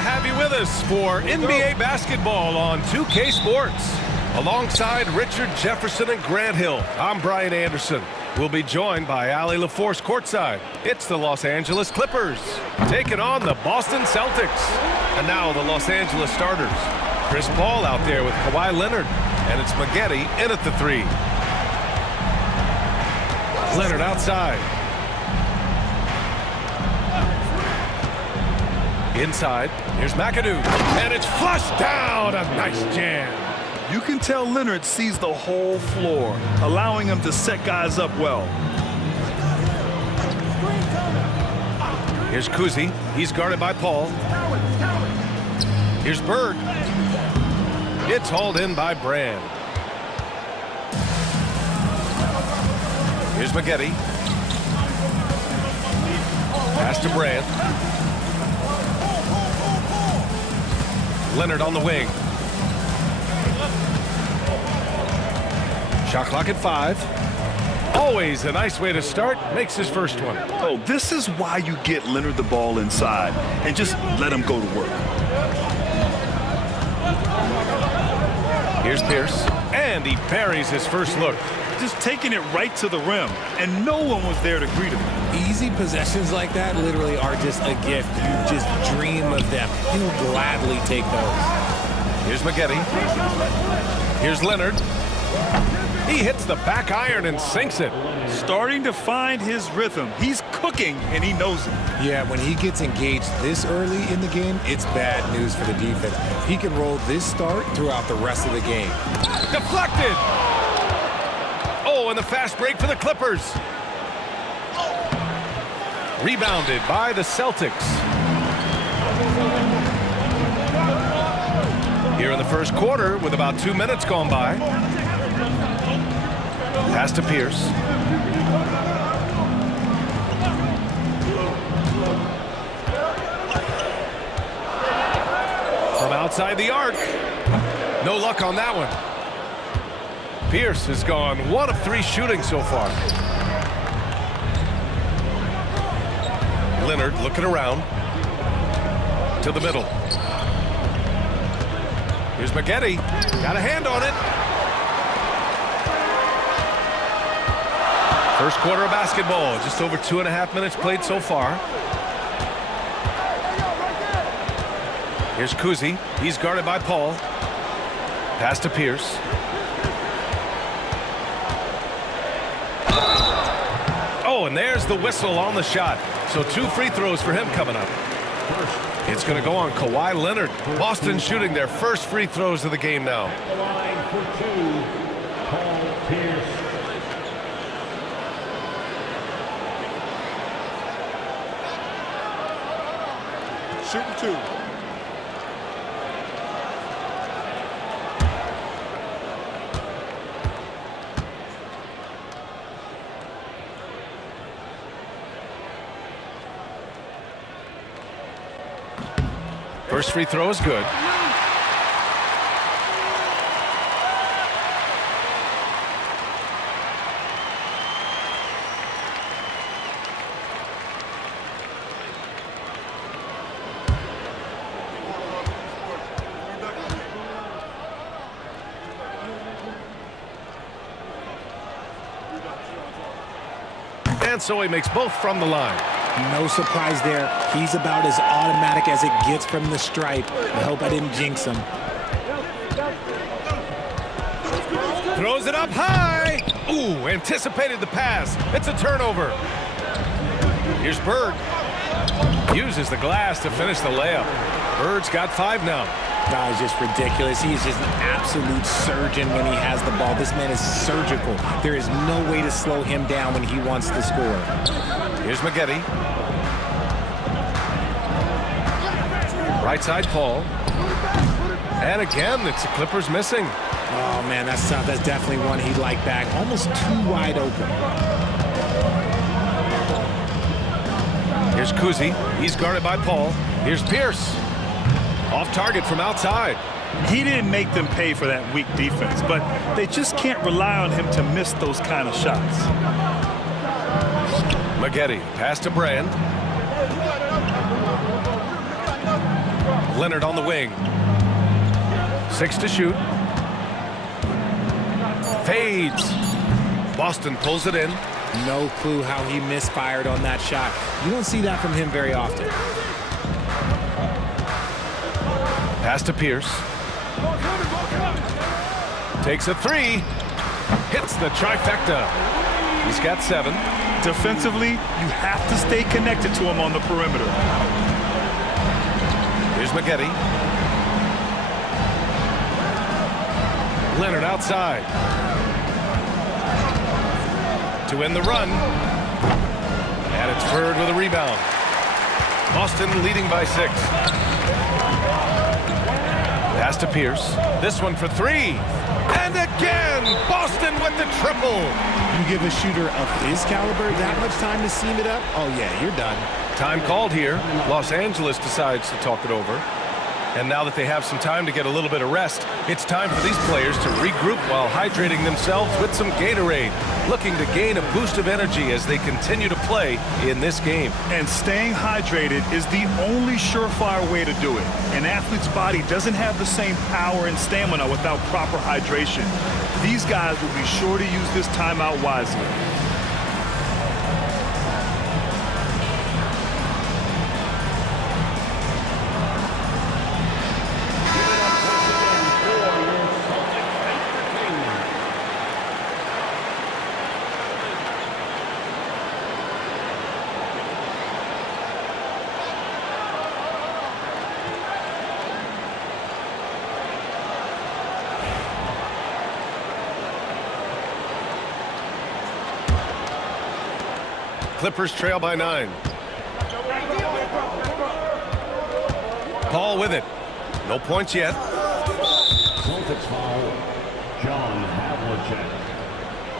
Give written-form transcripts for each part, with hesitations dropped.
have you with us for NBA basketball on 2K Sports. Alongside Richard Jefferson and Grant Hill, I'm Brian Anderson. We'll be joined by Allie LaForce courtside. It's the Los Angeles Clippers taking on the Boston Celtics. And now the Los Angeles starters. Chris Paul out there with Kawhi Leonard. And it's Maggette in at the three. Leonard outside. Inside, here's McAdoo, and it's flushed down. A nice jam. You can tell Leonard sees the whole floor, allowing him to set guys up well. Here's Kuzi. He's guarded by Paul. Here's Bird. It's hauled in by Brand. Here's Maggette. Pass to Brand. Leonard on the wing. Shot clock at 5. Always a nice way to start. Makes his first one. Oh, this is why you get Leonard the ball inside and just let him go to work. Here's Pierce. And he buries his first look. Just taking it right to the rim, and no one was there to greet him. Easy possessions like that literally are just a gift. You just dream of them. He'll gladly take those. Here's Maggette. Here's Leonard. He hits the back iron and sinks it. Starting to find his rhythm. He's cooking, and he knows it. Yeah, when he gets engaged this early in the game, it's bad news for the defense. He can roll this start throughout the rest of the game. Deflected. Oh, and the fast break for the Clippers. Rebounded by the Celtics. Here in the first quarter with about 2 minutes gone by. Pass to Pierce. From outside the arc. No luck on that one. Pierce has gone 1 of 3 shooting so far. Leonard looking around to the middle. Here's Maggette. Got a hand on it. First quarter of basketball. Just over 2.5 minutes played so far. Here's Kuzi. He's guarded by Paul. Pass to Pierce. Oh, and there's the whistle on the shot. So 2 free throws for him coming up. It's going to go on Kawhi Leonard. Boston shooting their first free throws of the game now. The line for 2, Paul Pierce. Shooting 2. First free throw is good. And so he makes both from the line. No surprise there. He's about as automatic as it gets from the stripe. I hope I didn't jinx him. Throws it up high. Ooh, anticipated the pass. It's a turnover. Here's Bird. Uses the glass to finish the layup. Bird's got 5 now. That is just ridiculous. He is just an absolute surgeon when he has the ball. This man is surgical. There is no way to slow him down when he wants to score. Here's Maggette. Right side, Paul. And again, it's the Clippers missing. Oh, man, that's tough. That's definitely one he'd like back. Almost too wide open. Here's Kuzi. He's guarded by Paul. Here's Pierce. Off target from outside. He didn't make them pay for that weak defense, but they just can't rely on him to miss those kind of shots. Maggette, pass to Brand. Leonard on the wing. 6 to shoot. Fades. Boston pulls it in. No clue how he misfired on that shot. You don't see that from him very often. Pass to Pierce. Takes a 3. Hits the trifecta. He's got 7. Defensively, you have to stay connected to him on the perimeter. Here's McGetty. Leonard outside. To end the run. And it's Bird with a rebound. Boston leading by 6. Pass to Pierce. This one for 3. And again, Boston with the triple. You give a shooter of his caliber that much time to seam it up? Oh, yeah, you're done. Time called here. Los Angeles decides to talk it over. And now that they have some time to get a little bit of rest, it's time for these players to regroup while hydrating themselves with some Gatorade, looking to gain a boost of energy as they continue to play in this game. And staying hydrated is the only surefire way to do it. An athlete's body doesn't have the same power and stamina without proper hydration. These guys will be sure to use this timeout wisely. Clippers trail by 9. Paul with it. No points yet. Celtics foul, John Havlicek.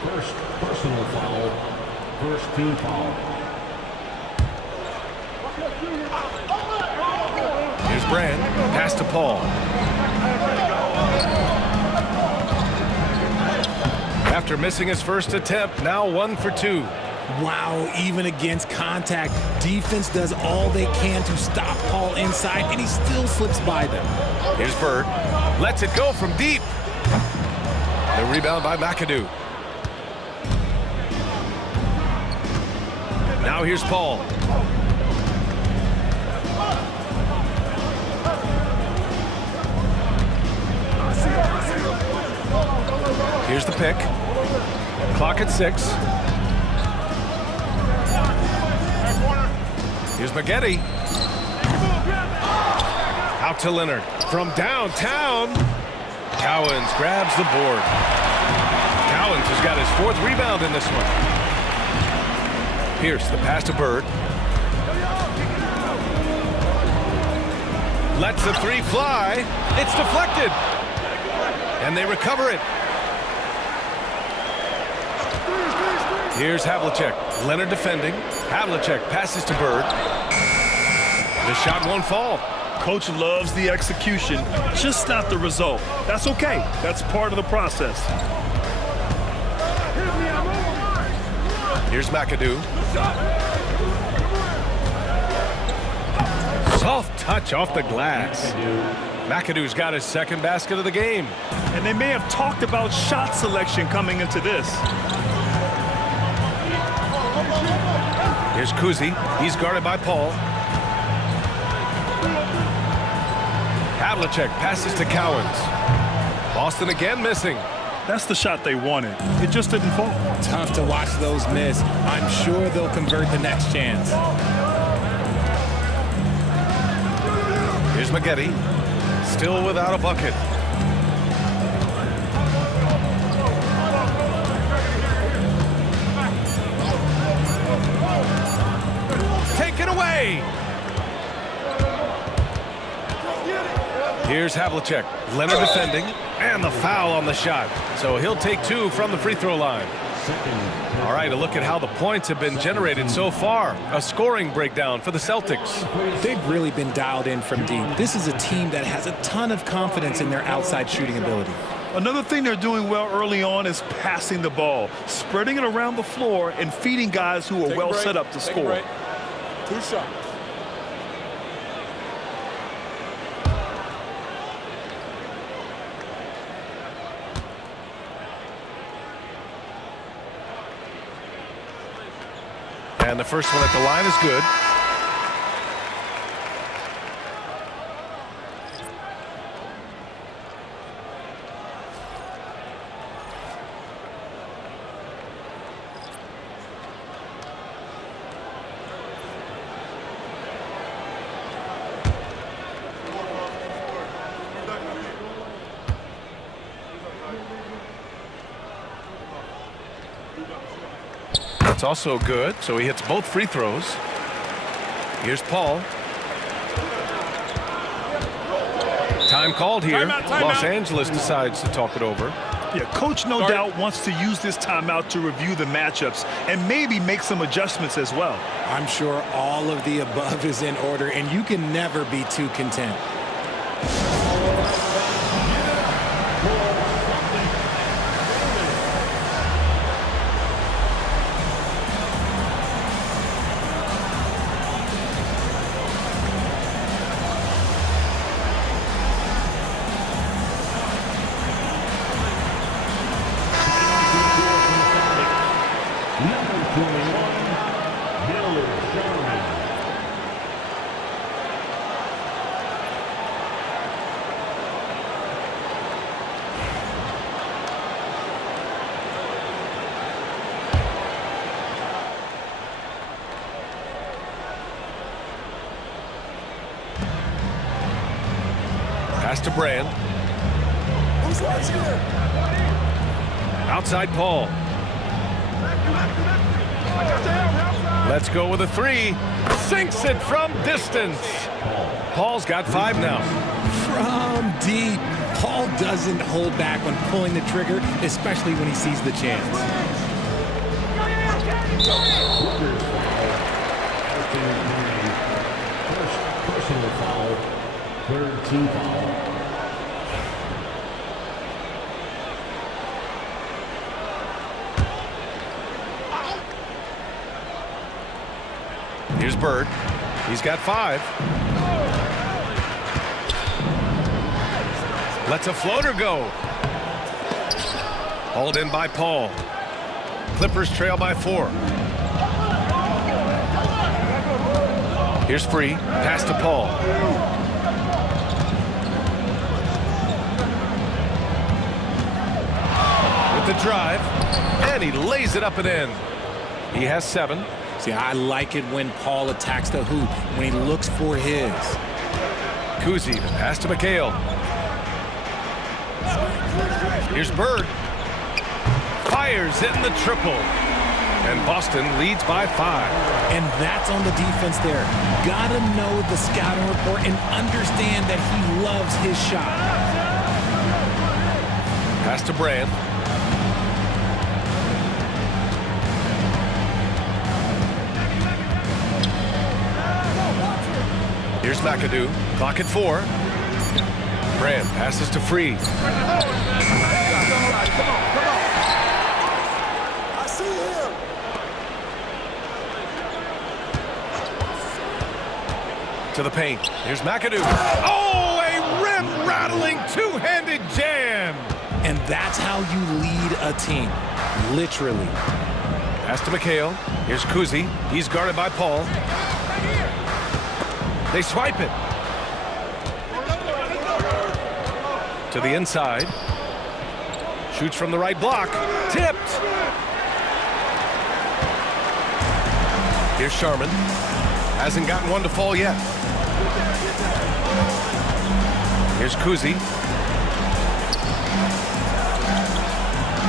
First personal foul, first team foul. Here's Brand. Pass to Paul. After missing his first attempt, now 1 for 2. Wow, even against contact, defense does all they can to stop Paul inside, and he still slips by them. Here's Bird. Lets it go from deep. The rebound by McAdoo. Now here's Paul. Here's the pick. Clock at 6. Here's McGetty. Out to Leonard. From downtown. Cowens grabs the board. Cowens has got his 4th rebound in this one. Pierce, the pass to Bird. Lets the 3 fly. It's deflected. And they recover it. Here's Havlicek. Leonard defending. Havlicek passes to Bird. The shot won't fall. Coach loves the execution, just not the result. That's okay. That's part of the process. Here's McAdoo. Soft touch off the glass. McAdoo's got his 2nd basket of the game. And they may have talked about shot selection coming into this. Here's Kuzi. He's guarded by Paul. Havlicek passes to Cowens. Boston again missing. That's the shot they wanted. It just didn't fall. Tough to watch those miss. I'm sure they'll convert the next chance. Here's McGetty. Still without a bucket. Taken away. Here's Havlicek. Leonard defending. And the foul on the shot. So he'll take 2 from the free throw line. All right, a look at how the points have been generated so far. A scoring breakdown for the Celtics. They've really been dialed in from deep. This is a team that has a ton of confidence in their outside shooting ability. Another thing they're doing well early on is passing the ball, spreading it around the floor and feeding guys who are well set up to score. 2 shots. And the first one at the line is good. That's also good, so he hits both free throws. Here's Paul. Time called here. Los Angeles decides to talk it over. Yeah, coach no doubt wants to use this timeout to review the matchups and maybe make some adjustments as well. I'm sure all of the above is in order, and you can never be too content. Pass to Brand. Outside Paul. Let's go with a three. Sinks it from distance. Paul's got 5 now. From deep. Paul doesn't hold back when pulling the trigger, especially when he sees the chance. First personal foul, third team foul. Here's Bird. He's got 5. Lets a floater go. Hauled in by Paul. Clippers trail by 4. Here's Free. Pass to Paul. With the drive. And he lays it up and in. He has 7. See, I like it when Paul attacks the hoop, when he looks for his. Kuzi, the pass to McHale. Here's Bird. Fires in the triple. And Boston leads by 5. And that's on the defense there. Gotta know the scouting report and understand that he loves his shot. Pass to Brand. Here's McAdoo. Clock at 4. Brand passes to Free. I see him. To the paint. Here's McAdoo. Oh, a rim-rattling two-handed jam. And that's how you lead a team. Literally. Pass to McHale. Here's Kuzi. He's guarded by Paul. They swipe it. To the inside. Shoots from the right block. Tipped. Here's Sharman. Hasn't gotten one to fall yet. Here's Kuzi.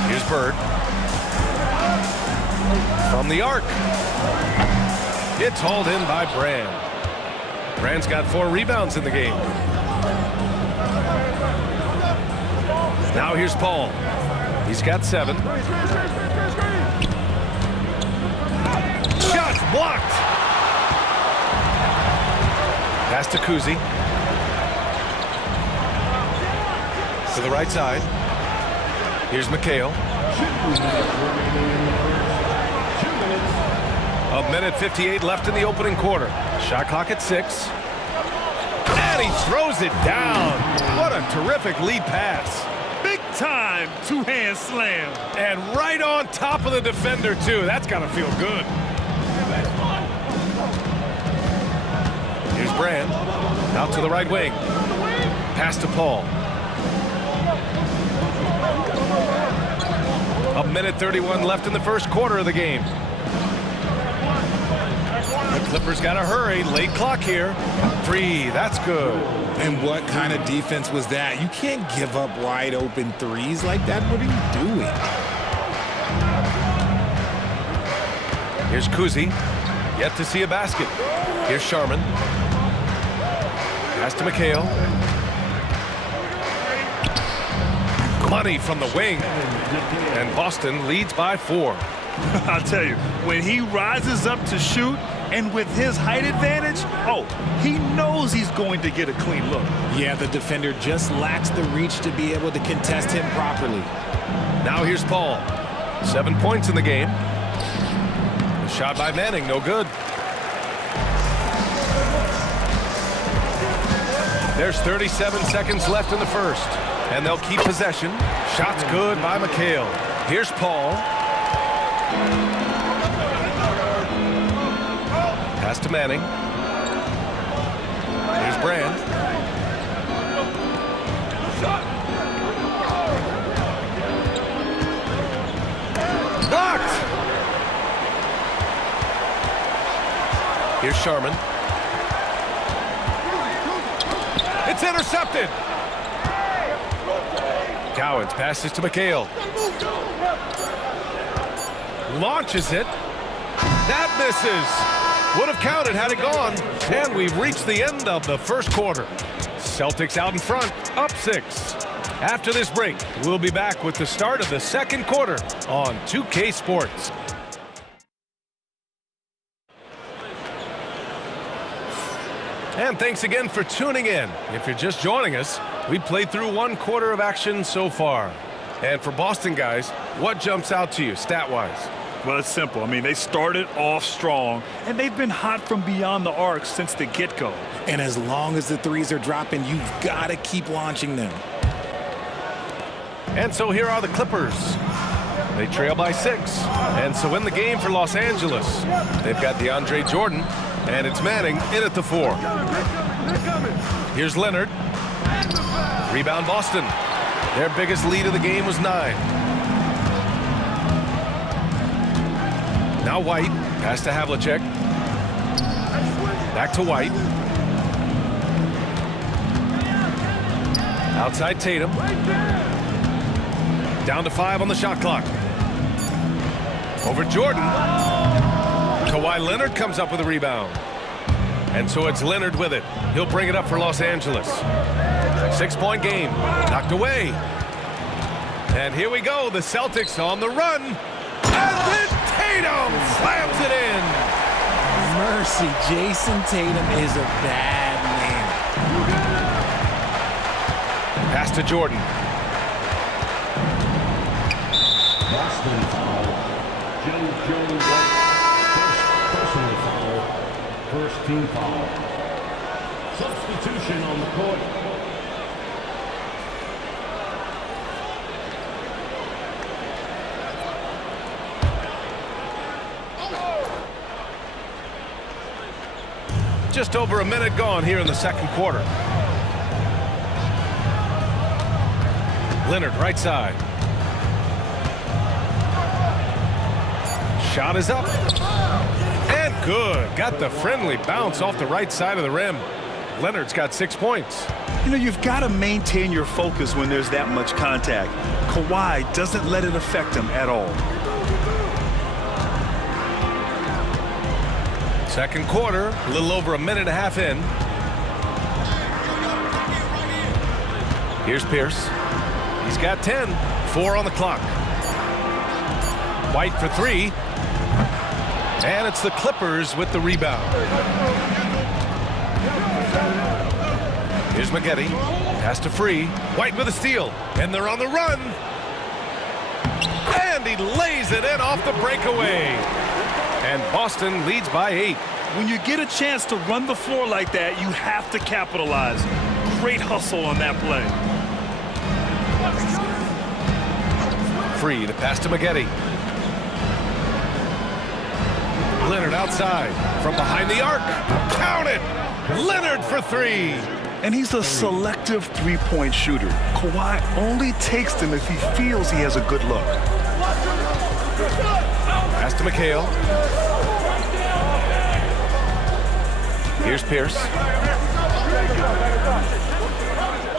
Here's Bird. From the arc. It's hauled in by Brand. Brand's got 4 rebounds in the game. Now here's Paul. He's got 7. Shots blocked. Pass to Kuzi. To the right side. Here's McHale. A minute 58 left in the opening quarter. Shot clock at 6. And he throws it down. What a terrific lead pass. Big time two-hand slam. And right on top of the defender, too. That's got to feel good. Brand. Out to the right wing. Pass to Paul. A minute 31 left in the first quarter of the game. The Clippers got to hurry. Late clock here. Three. That's good. And what kind of defense was that? You can't give up wide open threes like that. What are you doing? Here's Kuzi. Yet to see a basket. Here's Sharman. Pass to McHale. Money from the wing. And Boston leads by 4. I'll tell you, when he rises up to shoot, and with his height advantage, he knows he's going to get a clean look. Yeah, the defender just lacks the reach to be able to contest him properly. Now here's Paul. 7 points in the game. The shot by Manning, no good. There's 37 seconds left in the first, and they'll keep possession. Shot's good by McHale. Here's Paul. Pass to Manning. Here's Brand. Blocked! Here's Sharman. It's intercepted. Cowens passes to McHale. Launches it. That misses. Would have counted had it gone. And we've reached the end of the first quarter. Celtics out in front, up 6. After this break, we'll be back with the start of the second quarter on 2K Sports. And thanks again for tuning in. If you're just joining us, we played through 1 quarter of action so far. And for Boston guys, what jumps out to you stat-wise? Well, it's simple. I mean, they started off strong, and they've been hot from beyond the arc since the get-go. And as long as the threes are dropping, you've got to keep launching them. And so here are the Clippers. They trail by 6. And so in the game for Los Angeles, they've got DeAndre Jordan, and it's Manning in at the 4. Here's Leonard. Rebound Boston. Their biggest lead of the game was 9. Now White. Pass to Havlicek. Back to White. Outside Tatum. Down to 5 on the shot clock. Over Jordan. Kawhi Leonard comes up with a rebound. And so it's Leonard with it. He'll bring it up for Los Angeles. 6-point game. Knocked away. And here we go. The Celtics on the run. And then Tatum slams it in. Mercy, Jason Tatum is a bad man. Pass to Jordan. Boston foul. Joe White. First personal foul. First team foul. Substitution on the court. Just over a minute gone here in the second quarter. Leonard, right side. Shot is up. And good. Got the friendly bounce off the right side of the rim. Leonard's got 6 points. You know, you've got to maintain your focus when there's that much contact. Kawhi doesn't let it affect him at all. Second quarter, a little over a minute and a half in. Here's Pierce. He's got 10. 4 on the clock. White for 3. And it's the Clippers with the rebound. Here's Maggette. Pass to Free. White with a steal. And they're on the run. And he lays it in off the breakaway. And Boston leads by 8. When you get a chance to run the floor like that, you have to capitalize. Great hustle on that play. Free to pass to Maggette. Leonard outside from behind the arc. Count it! Leonard for three. And he's a selective three-point shooter. Kawhi only takes them if he feels he has a good look. Pass to McHale. Here's Pierce.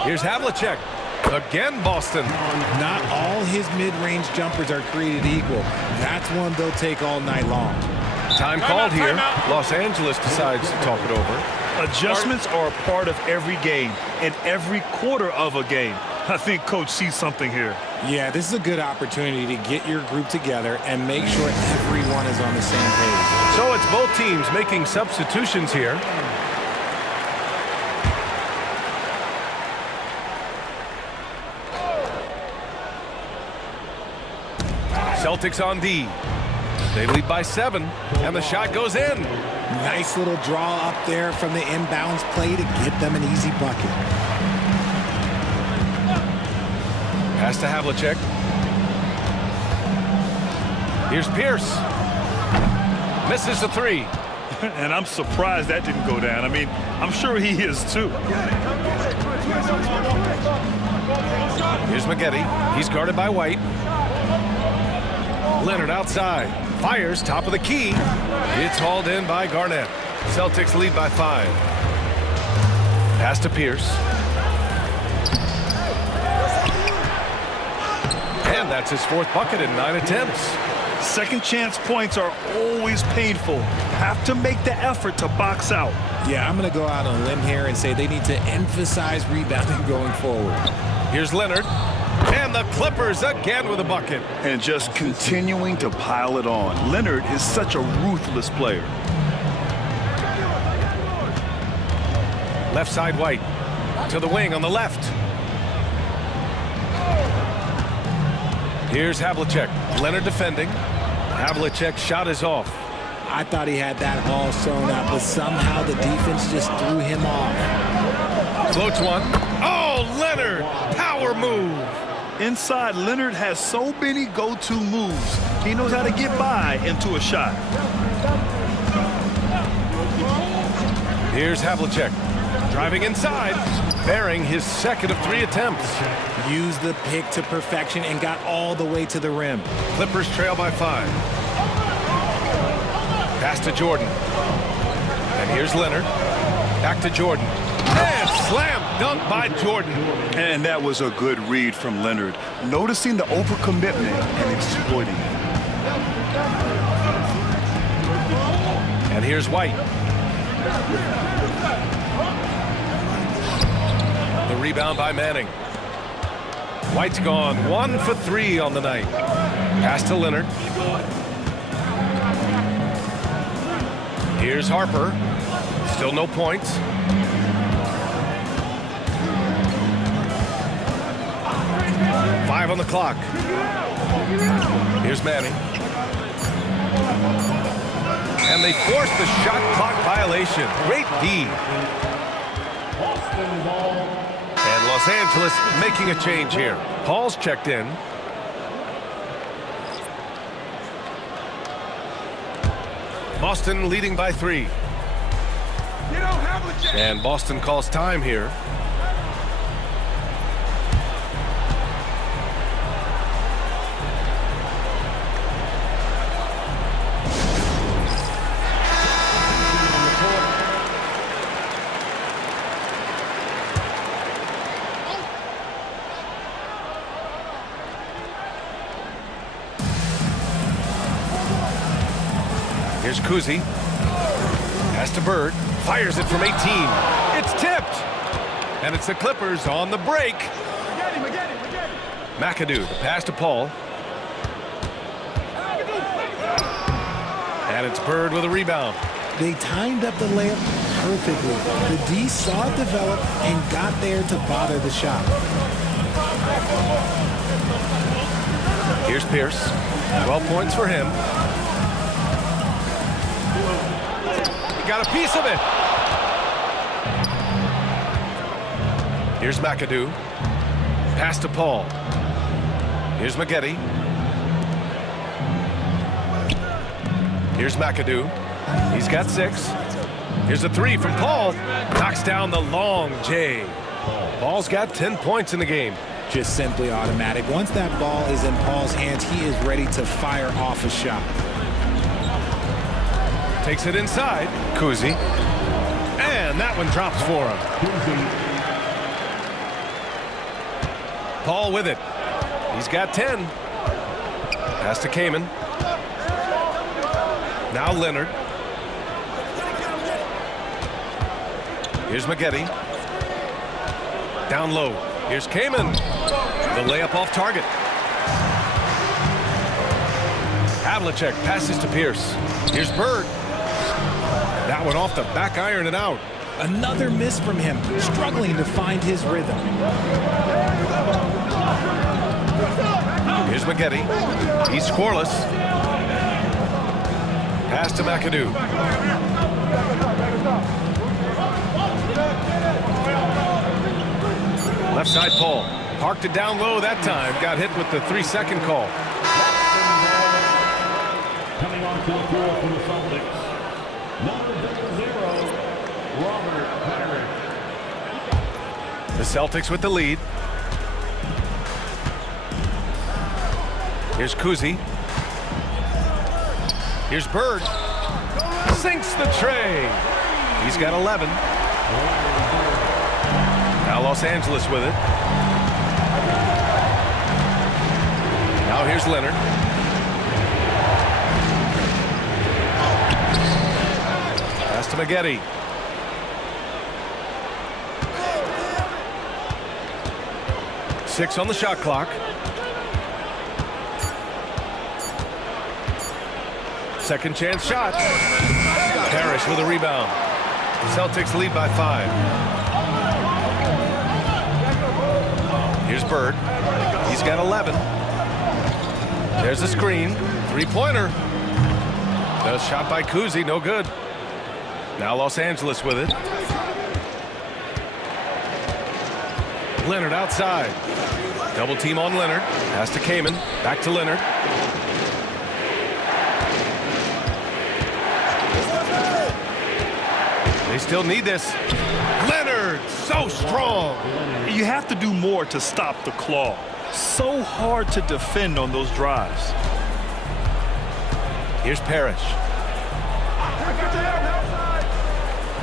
Here's Havlicek. Again, Boston. Not all his mid-range jumpers are created equal. That's one they'll take all night long. Time called here. Los Angeles decides to talk it over. Adjustments are a part of every game and every quarter of a game. I think Coach sees something here. Yeah, this is a good opportunity to get your group together and make sure everyone is on the same page. So it's both teams making substitutions here. Celtics on D. They lead by 7, and the shot goes in. Nice little draw up there from the inbounds play to get them an easy bucket. Pass to Havlicek. Here's Pierce. Misses the three. And I'm surprised that didn't go down. I mean, I'm sure he is too. Here's McGetty. He's guarded by White. Leonard outside. Fires top of the key. It's hauled in by Garnett. Celtics lead by 5. Pass to Pierce. And that's his 4th bucket in 9 attempts. Second chance points are always painful. Have to make the effort to box out. Yeah, I'm going to go out on a limb here and say they need to emphasize rebounding going forward. Here's Leonard. And the Clippers again with a bucket. And just continuing to pile it on. Leonard is such a ruthless player. Left side White. To the wing on the left. Here's Havlicek. Leonard defending. Havlicek's shot is off. I thought he had that ball sewn up, but somehow the defense just threw him off. Floats one. Oh, Leonard! Power move. Inside, Leonard has so many go-to moves. He knows how to get by into a shot. Here's Havlicek. Driving inside. Bearing his 2nd of 3 attempts. Used the pick to perfection and got all the way to the rim. Clippers trail by 5. Pass to Jordan. And here's Leonard. Back to Jordan. And slam dunk by Jordan. And that was a good read from Leonard. Noticing the overcommitment and exploiting it. And here's White. The rebound by Manning. White's gone 1 for 3 on the night. Pass to Leonard. Here's Harper. Still no points. Five on the clock. Here's Manning. And they force the shot clock violation. Great D. And Los Angeles making a change here. Paul's checked in. Boston leading by 3. And Boston calls time here. Here's Kuzi. Pass to Bird. Fires it from 18. It's tipped. And it's the Clippers on the break. McAdoo, the pass to Paul. And it's Bird with a rebound. They timed up the layup perfectly. The D saw it develop and got there to bother the shot. Here's Pierce. 12 points for him. He got a piece of it. Here's McAdoo. Pass to Paul. Here's McGetty. Here's McAdoo. He's got 6. Here's a three from Paul. Knocks down the long J. Paul's got 10 points in the game. Just simply automatic. Once that ball is in Paul's hands, he is ready to fire off a shot. Takes it inside. Kuzi. And that one drops for him. Paul with it. He's got 10. Pass to Kamen. Now Leonard. Here's Maggette. Down low. Here's Kamen. The layup off target. Havlicek passes to Pierce. Here's Bird. That one off the back iron and out. Another miss from him, struggling to find his rhythm. Here's Maggette. He's scoreless. Pass to McAdoo. Left side Paul. Parked it down low that time. Got hit with the 3-second call. Coming onto the floor for the Celtics, number 0, Robert Parrish. The Celtics with the lead. Here's Kuzi. Here's Bird. Sinks the tray. He's got 11. Now Los Angeles with it. Now here's Leonard. Pass to Maggette. Six on the shot clock. Second chance shot. Parrish with a rebound. The Celtics lead by 5. Here's Bird. He's got 11. There's a screen. Three-pointer. The shot by Kuzi, no good. Now Los Angeles with it. Leonard outside. Double team on Leonard. Pass to Kamen. Back to Leonard. They still need this. Leonard, so strong. You have to do more to stop the claw. So hard to defend on those drives. Here's Parrish.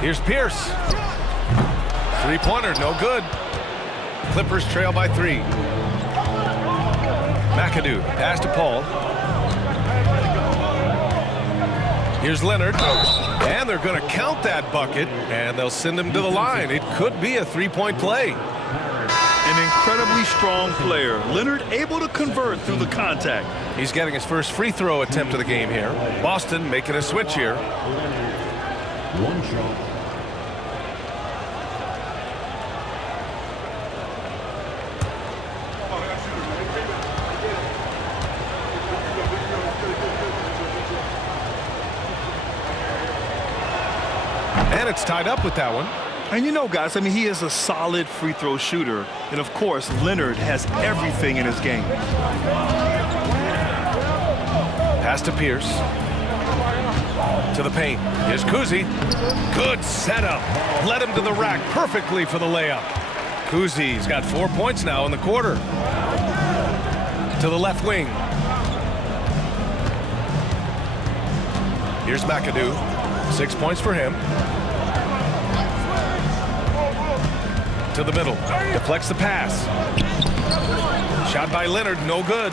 Here's Pierce. Three-pointer, no good. Clippers trail by 3. McAdoo, pass to Paul. Here's Leonard. And they're going to count that bucket, and they'll send him to the line. It could be a 3-point play. An incredibly strong player. Leonard able to convert through the contact. He's getting his first free throw attempt of the game here. Boston making a switch here. One shot. And it's tied up with that one. And you know, guys, I mean, he is a solid free throw shooter. And of course, Leonard has everything in his game. Pass to Pierce. To the paint. Here's Kuzi. Good setup. Led him to the rack perfectly for the layup. Kuzi's got 4 points now in the quarter. To the left wing. Here's McAdoo. 6 points for him. To the middle. Deflects the pass. Shot by Leonard, no good.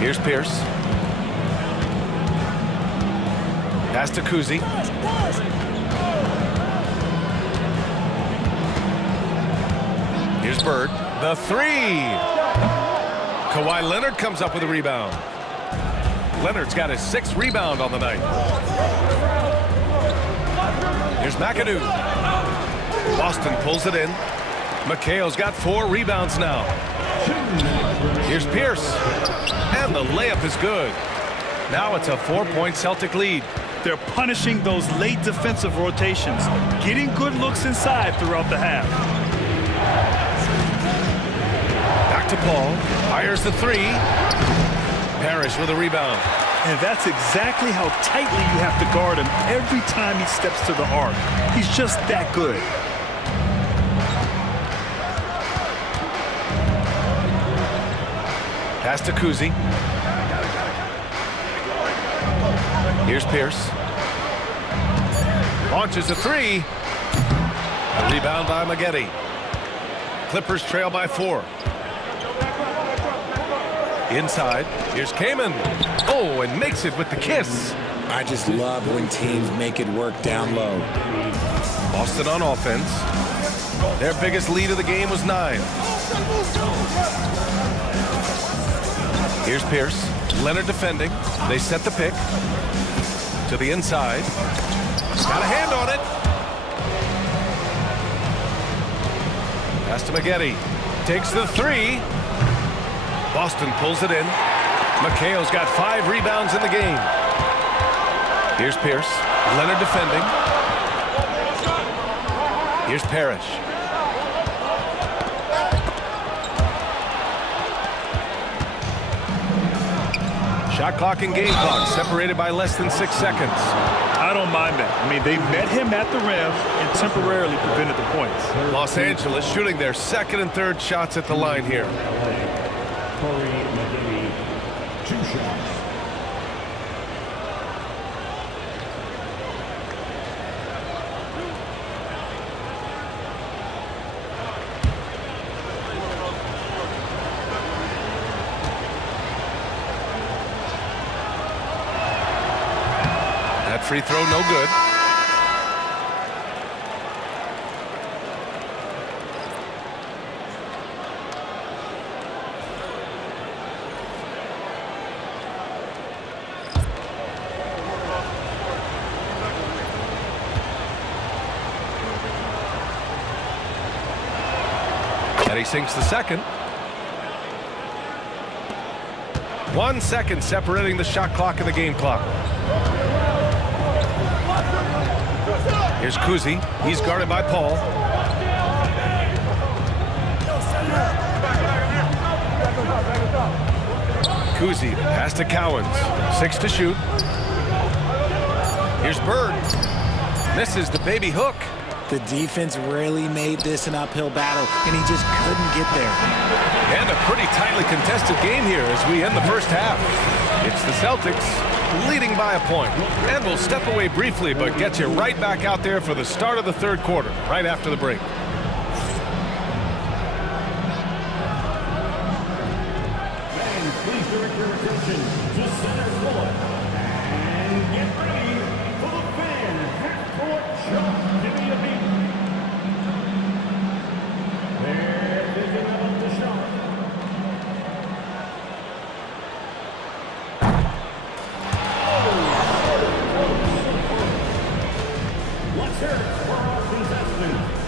Here's Pierce. Pass to Kuzi. Here's Bird. The three. Kawhi Leonard comes up with a rebound. Leonard's got his 6th rebound on the night. Here's McAdoo. Boston pulls it in. McHale's got 4 rebounds now. Here's Pierce. And the layup is good. Now it's a 4-point Celtic lead. They're punishing those late defensive rotations, getting good looks inside throughout the half. Back to Paul. Fires the 3. Parrish with a rebound. And that's exactly how tightly you have to guard him every time he steps to the arc. He's just that good. Pass to Kuzi. Here's Pierce. Launches a three. A rebound by Maggette. Clippers trail by 4. Inside. Here's Kaman. Oh, and makes it with the kiss. I just love when teams make it work down low. Boston on offense. Their biggest lead of the game was 9. Here's Pierce. Leonard defending. They set the pick. To the inside. Got a hand on it. Pass to Maggette. Takes the 3. Boston pulls it in. McHale's got 5 rebounds in the game. Here's Pierce. Leonard defending. Here's Parrish. Shot clock and game clock separated by less than 6 seconds. I don't mind that. I mean, they met him at the rim and temporarily prevented the points. Los Angeles shooting their second and third shots at the line here. Corey McGinney, 2 shots. That free throw no good. And he sinks the second. 1 second separating the shot clock and the game clock. Here's Kuzi. He's guarded by Paul. Kuzi, pass to Cowens. 6 to shoot. Here's Bird. Misses the baby hook. The defense really made this an uphill battle, and he just couldn't get there. And a pretty tightly contested game here as we end the first half. It's the Celtics leading by a point. And we'll step away briefly, but get you right back out there for the start of the third quarter, right after the break. Fans, please direct your attention to center court. And get ready for the fan half-court shot. Give me a beat. They're thinking about the shot. Let's hear it for our contestants.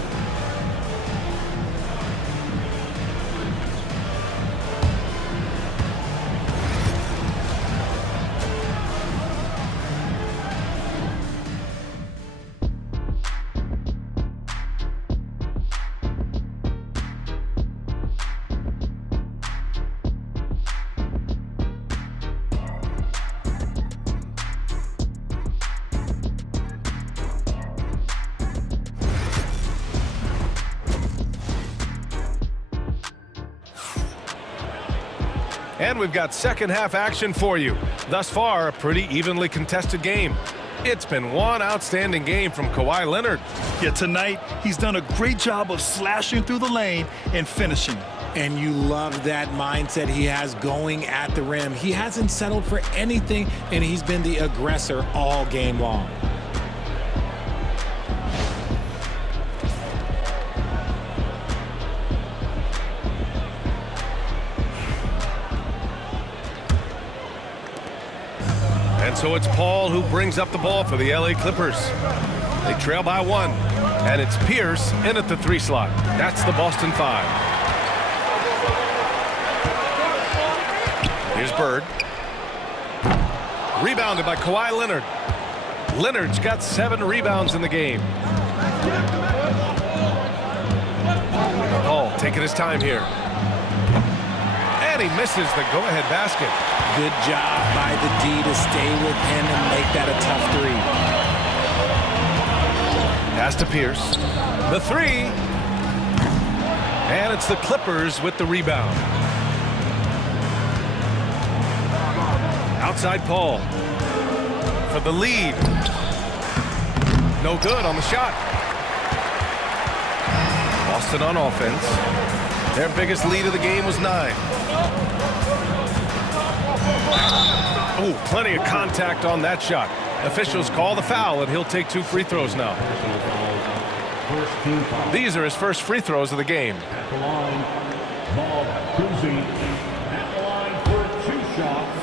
And we've got second half action for you. Thus far, a pretty evenly contested game. It's been one outstanding game from Kawhi Leonard. Yet tonight, he's done a great job of slashing through the lane and finishing. And you love that mindset he has going at the rim. He hasn't settled for anything, and he's been the aggressor all game long. And so it's Paul who brings up the ball for the LA Clippers. They trail by 1, and it's Pierce in at the 3 slot. That's the Boston 5. Here's Bird. Rebounded by Kawhi Leonard. Leonard's got 7 rebounds in the game. Paul taking his time here. And he misses the go-ahead basket. Good job by the D to stay with him and make that a tough three. Pass to Pierce. The three. And it's the Clippers with the rebound. Outside Paul. For the lead. No good on the shot. Boston on offense. Their biggest lead of the game was 9. Oh, plenty of contact on that shot. Officials call the foul, and he'll take 2 free throws now. These are his first free throws of the game. At the line, Paul Cousy at the line for 2 shots.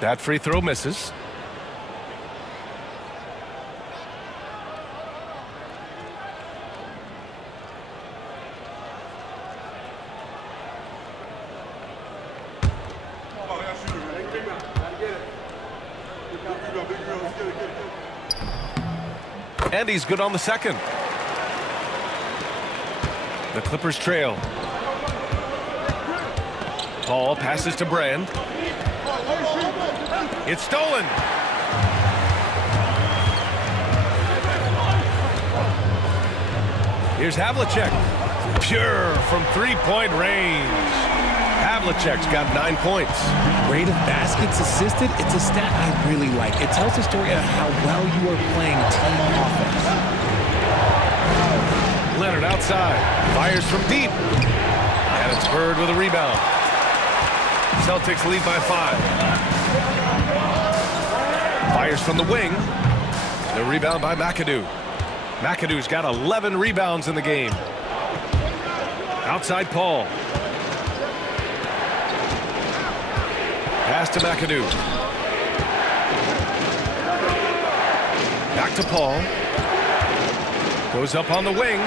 That free throw misses. And he's good on the second. The Clippers trail. Paul passes to Brand. It's stolen. Here's Havlicek. Pure from 3-point range. Havlicek's got 9 points. Rate of baskets assisted, it's a stat I really like. It tells a story of how well you are playing team offense. Leonard outside. Fires from deep. And it's Bird with a rebound. Celtics lead by 5. Fires from the wing. The rebound by McAdoo. McAdoo's got 11 rebounds in the game. Outside Paul. Pass to McAdoo. Back to Paul. Goes up on the wing.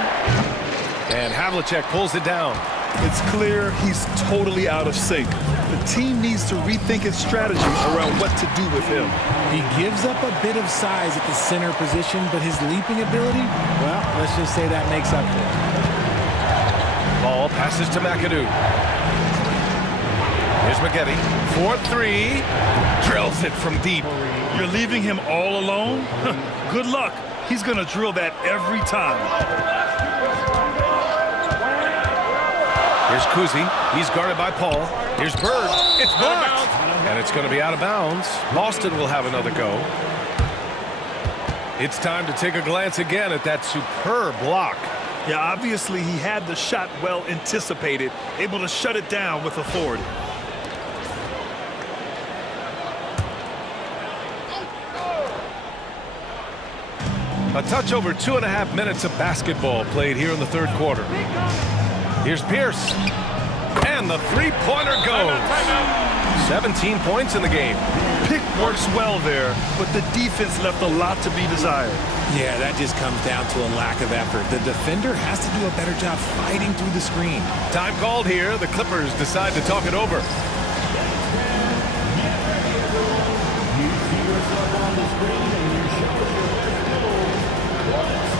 And Havlicek pulls it down. It's clear he's totally out of sync. The team needs to rethink its strategy around what to do with him. He gives up a bit of size at the center position, but his leaping ability, well, let's just say that makes up for it. Paul passes to McAdoo. Here's McGetty. 4-3. Drills it from deep. You're leaving him all alone? Good luck. He's going to drill that every time. Here's Cousy. He's guarded by Paul. Here's Bird. It's blocked. And it's going to be out of bounds. Boston will have another go. It's time to take a glance again at that superb block. Yeah, obviously he had the shot well anticipated, able to shut it down with authority. A touch over 2.5 minutes of basketball played here in the third quarter. Here's Pierce. And the three-pointer goes. 17 points in the game. Pick works well there, but the defense left a lot to be desired. Yeah, that just comes down to a lack of effort. The defender has to do a better job fighting through the screen. Time called here. The Clippers decide to talk it over. You see yourself on the screen and you show us your best skills. Let's go.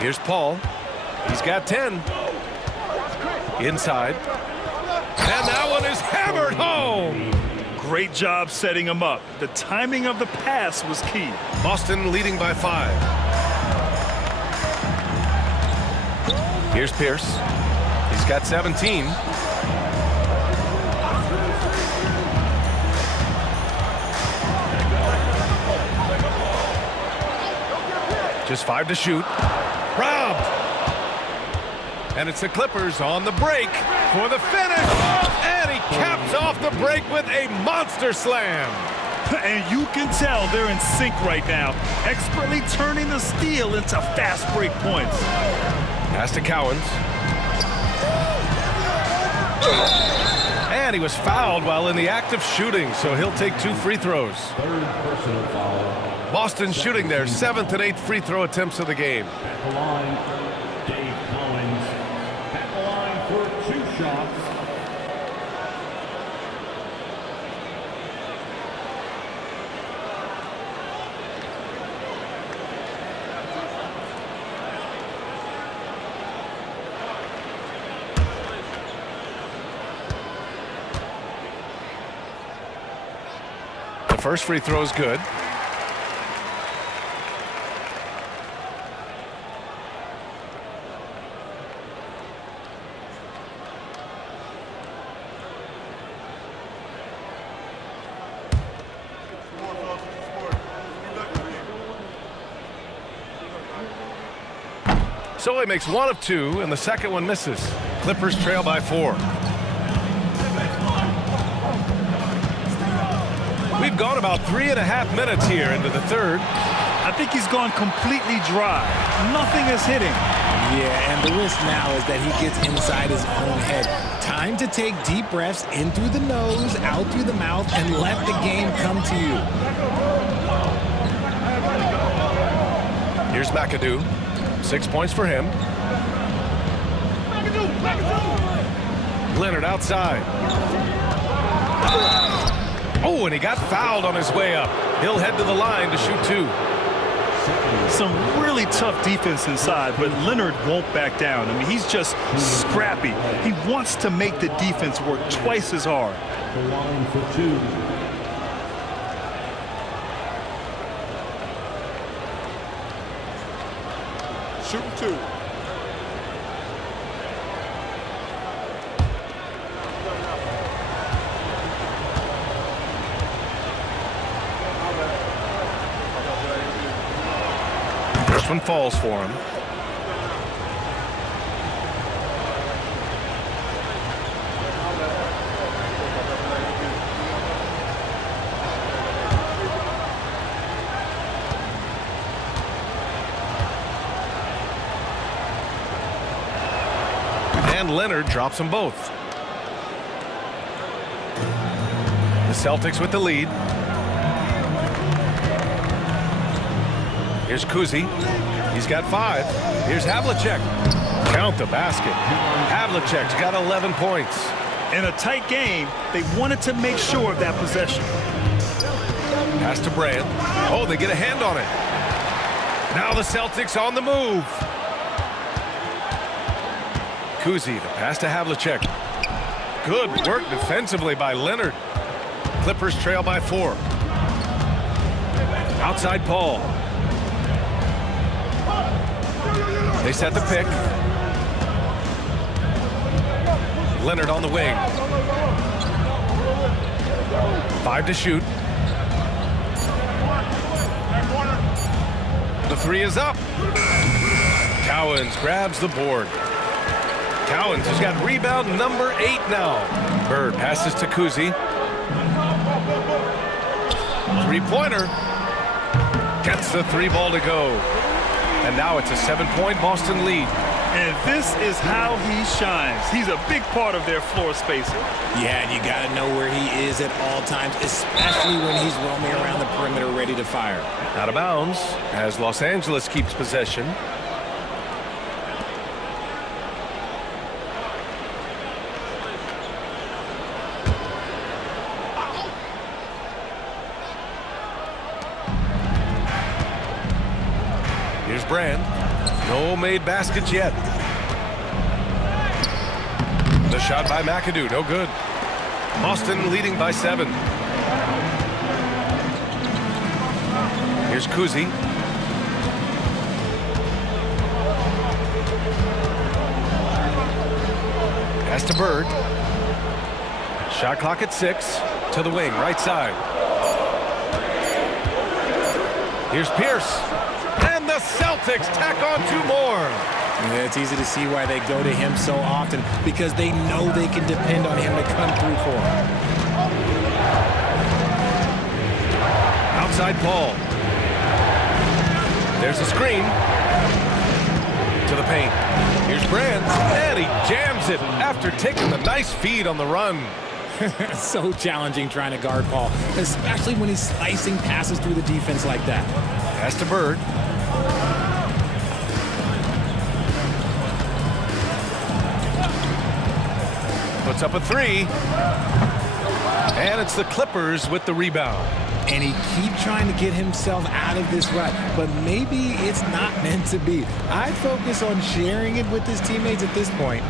Here's Paul. He's got 10. Inside. And that one is hammered home. Great job setting him up. The timing of the pass was key. Boston leading by 5. Here's Pierce. He's got 17. Just 5 to shoot. Robbed. And it's the Clippers on the break for the finish. And he caps off the break with a monster slam. And you can tell they're in sync right now, expertly turning the steal into fast break points. Pass to Cowens. And he was fouled while in the act of shooting, so he'll take 2 free throws. Third personal foul. Boston shooting their 7th and 8th free throw attempts of the game. At the line, Dave Collins. At the line for 2 shots. The first free throw is good. So he makes 1 of 2, and the second one misses. Clippers trail by 4. We've gone about 3.5 minutes here into the third. I think he's gone completely dry. Nothing is hitting. Yeah, and the risk now is that he gets inside his own head. Time to take deep breaths in through the nose, out through the mouth, and let the game come to you. Here's McAdoo. 6 points for him. Leonard outside. Oh, and he got fouled on his way up. He'll head to the line to shoot 2. Some really tough defense inside, but Leonard won't back down. I mean, he's just scrappy. He wants to make the defense work twice as hard. The line for 2. Shooting 2. First one falls for him. And Leonard drops them both. The Celtics with the lead. Here's Kuzi. He's got 5. Here's Havlicek. Count the basket. Havlicek's got 11 points. In a tight game, they wanted to make sure of that possession. Pass to Brand. Oh, they get a hand on it. Now the Celtics on the move. Kuzi, the pass to Havlicek. Good work defensively by Leonard. Clippers trail by 4. Outside Paul. They set the pick. Leonard on the wing. 5 to shoot. The 3 is up. Cowens grabs the board. Cowens has got rebound number 8 now. Bird passes to Kuzi. 3-pointer. Gets the 3 ball to go. And now it's a 7-point Boston lead. And this is how he shines. He's a big part of their floor spacing. Yeah, and you got to know where he is at all times, especially when he's roaming around the perimeter ready to fire. Out of bounds as Los Angeles keeps possession. Here's Brand. No made baskets yet. The shot by McAdoo, no good. Boston leading by 7. Here's Kuzi. Pass to Bird. Shot clock at 6. To the wing, right side. Here's Pierce. And the Celtics tack on 2 more. Yeah, it's easy to see why they go to him so often, because they know they can depend on him to come through for them. Outside Paul. There's a screen. To the paint. Here's Brand. And he jams it after taking the nice feed on the run. So challenging trying to guard Paul, especially when he's slicing passes through the defense like that. Pass to Bird. Puts up a three. And it's the Clippers with the rebound. And he keeps trying to get himself out of this rut, but maybe it's not meant to be. I'd focus on sharing it with his teammates at this point.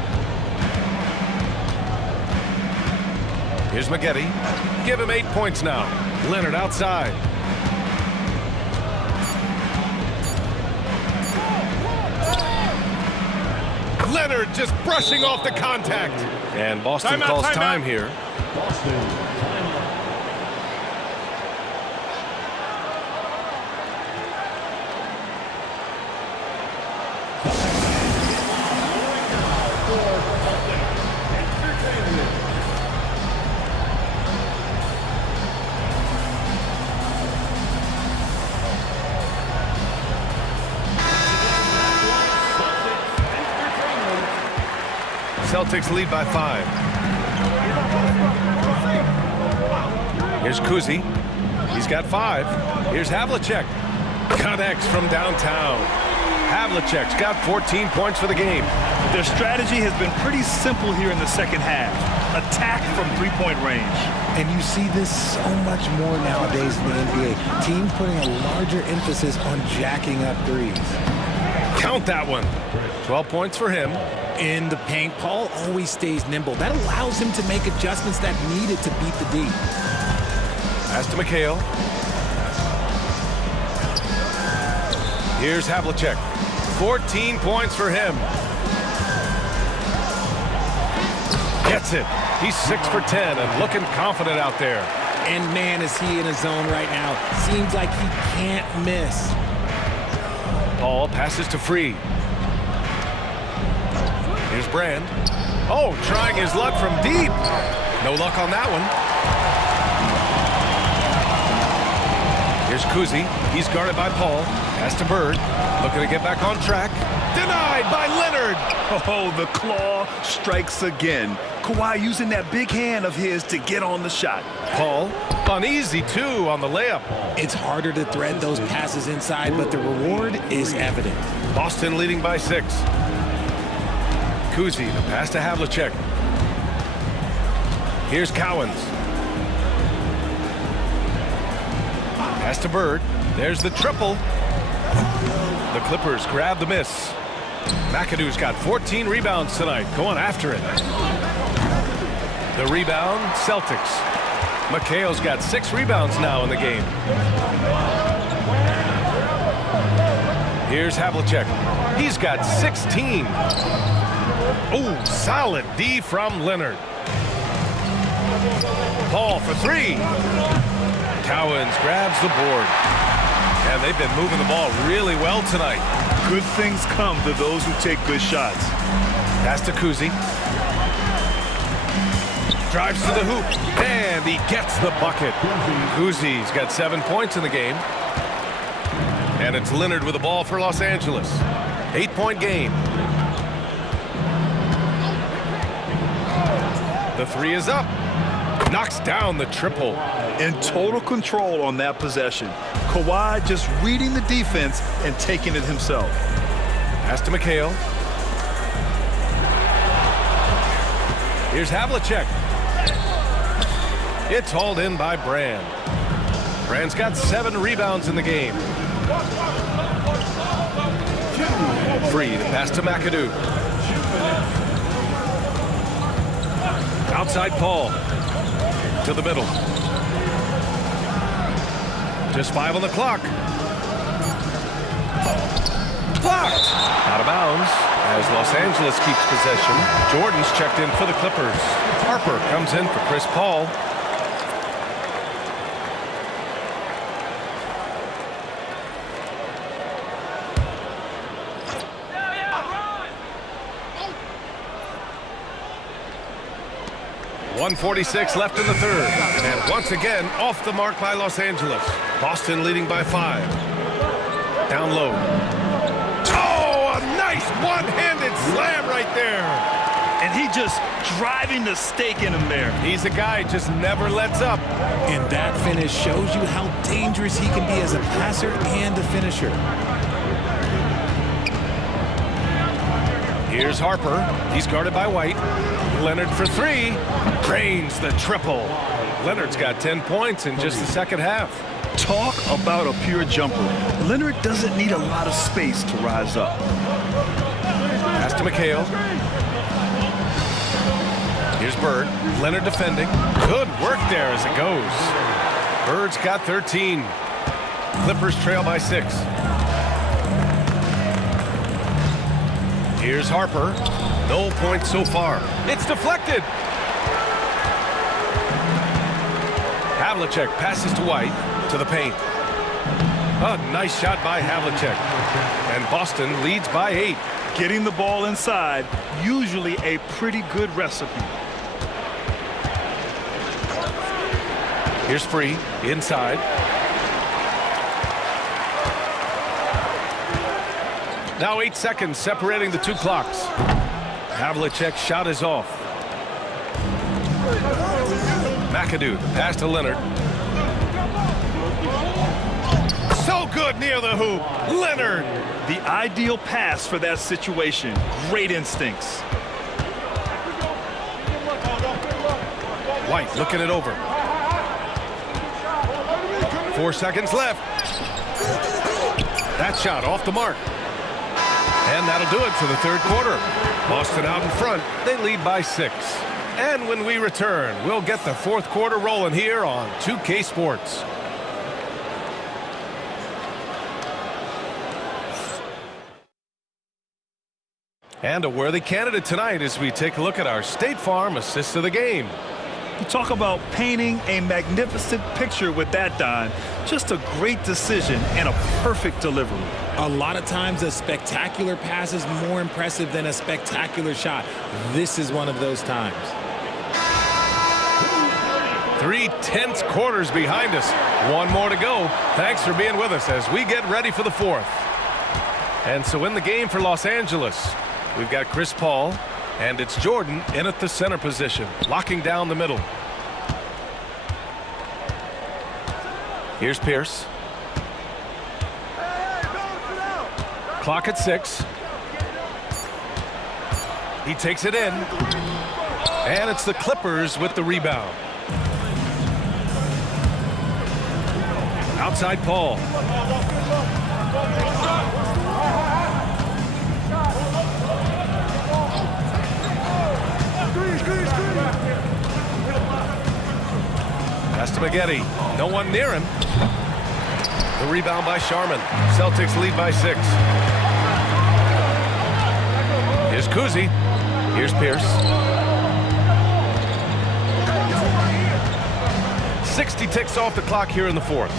Here's McGetty. Give him 8 points now. Leonard outside. Leonard just brushing off the contact. And Boston calls time here. Boston, timeout. Celtics lead by 5. Here's Kuzi. He's got 5. Here's Havlicek. Connects from downtown. Havlicek's got 14 points for the game. Their strategy has been pretty simple here in the second half. Attack from three-point range. And you see this so much more nowadays in the NBA. Teams putting a larger emphasis on jacking up threes. Count that one. 12 points for him. In the paint, Paul always stays nimble. That allows him to make adjustments that needed to beat the D. Pass to McHale. Here's Havlicek. 14 points for him. Gets it. He's 6 for 10 and looking confident out there. And man, is he in a zone right now. Seems like he can't miss. Paul passes to Free. Here's Brand. Oh, trying his luck from deep. No luck on that one. Here's Kuzi. He's guarded by Paul. Pass to Bird. Looking to get back on track. Denied by Leonard. Oh, the claw strikes again. Kawhi using that big hand of his to get on the shot. Paul, uneasy too on the layup. It's harder to thread those passes inside, but the reward is evident. Boston leading by 6. Kuzi, the pass to Havlicek. Here's Cowens. Pass to Bird. There's the triple. The Clippers grab the miss. McAdoo's got 14 rebounds tonight, going after it. The rebound, Celtics. McHale's got 6 rebounds now in the game. Here's Havlicek. He's got 16. Oh, solid D from Leonard. Paul for 3. Cowens grabs the board. And they've been moving the ball really well tonight. Good things come to those who take good shots. Pass to Kuzi. Drives to the hoop. And he gets the bucket. Kuzi's got 7 points in the game. And it's Leonard with the ball for Los Angeles. 8-point game. The 3 is up. Knocks down the triple. In total control on that possession. Kawhi just reading the defense and taking it himself. Pass to McHale. Here's Havlicek. It's hauled in by Brand. Brand's got 7 rebounds in the game. Free to pass to McAdoo. Outside Paul. To the middle. Just 5 on the clock. Blocked. Out of bounds as Los Angeles keeps possession. Jordan's checked in for the Clippers. Harper comes in for Chris Paul. .146 left in the third. And once again, off the mark by Los Angeles. Boston leading by 5. Down low. Oh, a nice one-handed slam right there. and he just driving the stake in him there. He's a guy who just never lets up. And that finish shows you how dangerous he can be as a passer and a finisher. Here's Harper. He's guarded by White. Leonard for three. Drains the triple. Leonard's got 10 points in just the second half. Talk about a pure jumper. Leonard doesn't need a lot of space to rise up. Pass to McHale. Here's Bird. Leonard defending. Good work there as it goes. Bird's got 13. Clippers trail by 6. Here's Harper. No points so far. It's deflected. Havlicek passes to White to the paint. A nice shot by Havlicek. And Boston leads by 8. Getting the ball inside, usually a pretty good recipe. Here's Free inside. Now 8 seconds separating the two clocks. Havlicek's shot is off. McAdoo, the pass to Leonard. So good near the hoop. Leonard. The ideal pass for that situation. Great instincts. White looking it over. 4 seconds left. That shot off the mark. And that'll do it for the third quarter. Boston out in front. They lead by 6. And when we return, we'll get the fourth quarter rolling here on 2K Sports. And a worthy candidate tonight as we take a look at our State Farm assist of the game. You talk about painting a magnificent picture with that, Don. Just a great decision and a perfect delivery. A lot of times a spectacular pass is more impressive than a spectacular shot. This is one of those times. 3 tense quarters behind us. One more to go. Thanks for being with us as we get ready for the fourth. And so in the game for Los Angeles, we've got Chris Paul, and it's Jordan in at the center position, locking down the middle. Here's Pierce. Clock at 6. He takes it in. And it's the Clippers with the rebound. Outside Paul. Pass to Maggette. No one near him. The rebound by Sharman. Celtics lead by 6. Here's Kuzi. Here's Pierce. 60 ticks off the clock here in the fourth.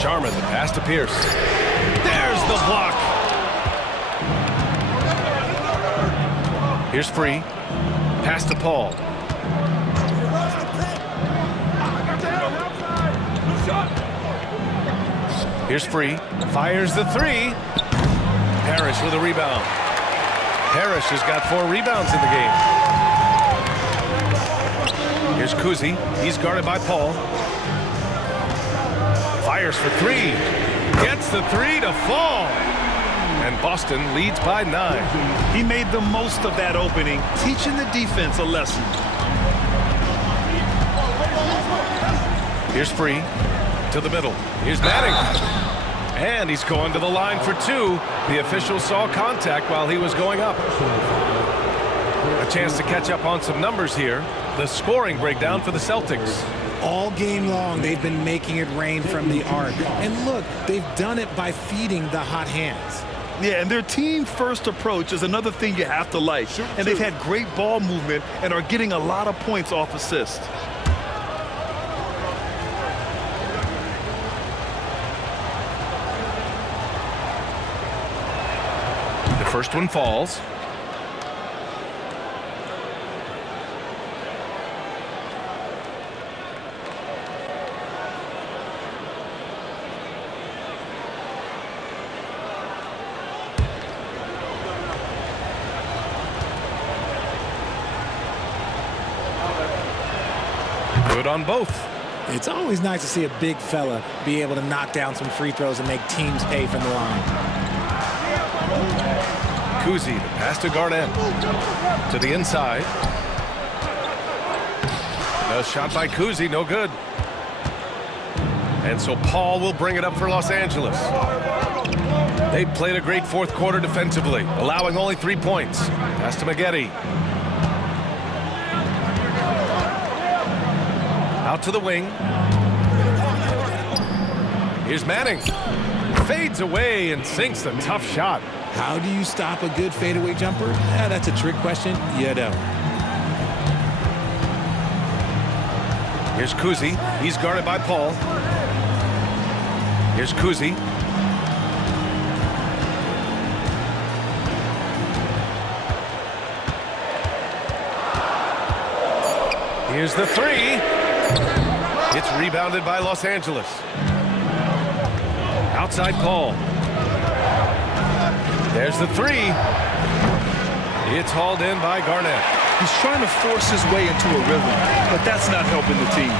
Sharman, the pass to Pierce. There's the block. Here's Free. Pass to Paul. Here's Free. Fires the 3. Parrish with a rebound. Parrish has got 4 rebounds in the game. Here's Kuzi. He's guarded by Paul. Fires for 3. Gets the 3 to fall. And Boston leads by 9. He made the most of that opening, teaching the defense a lesson. Here's Free to the middle. Here's Manning. And he's going to the line for 2. The official saw contact while he was going up. A chance to catch up on some numbers here. The scoring breakdown for the Celtics. All game long, they've been making it rain from the arc. And look, they've done it by feeding the hot hands. Yeah, and their team-first approach is another thing you have to like. And they've had great ball movement and are getting a lot of points off assist. The first one falls. Good on both. It's always nice to see a big fella be able to knock down some free throws and make teams pay from the line. Kuzi, the pass to Garnett. To the inside. A shot by Kuzi, no good. And so Paul will bring it up for Los Angeles. They played a great fourth quarter defensively, allowing only 3 points. Pass to Maggette. Out to the wing. Here's Manning. Fades away and sinks a tough shot. How do you stop a good fadeaway jumper? That's a trick question. You don't. Here's Kuzi. He's guarded by Paul. Here's Kuzi. Here's the three. It's rebounded by Los Angeles. Outside Paul. There's the three. It's hauled in by Garnett. He's trying to force his way into a rhythm, but that's not helping the team.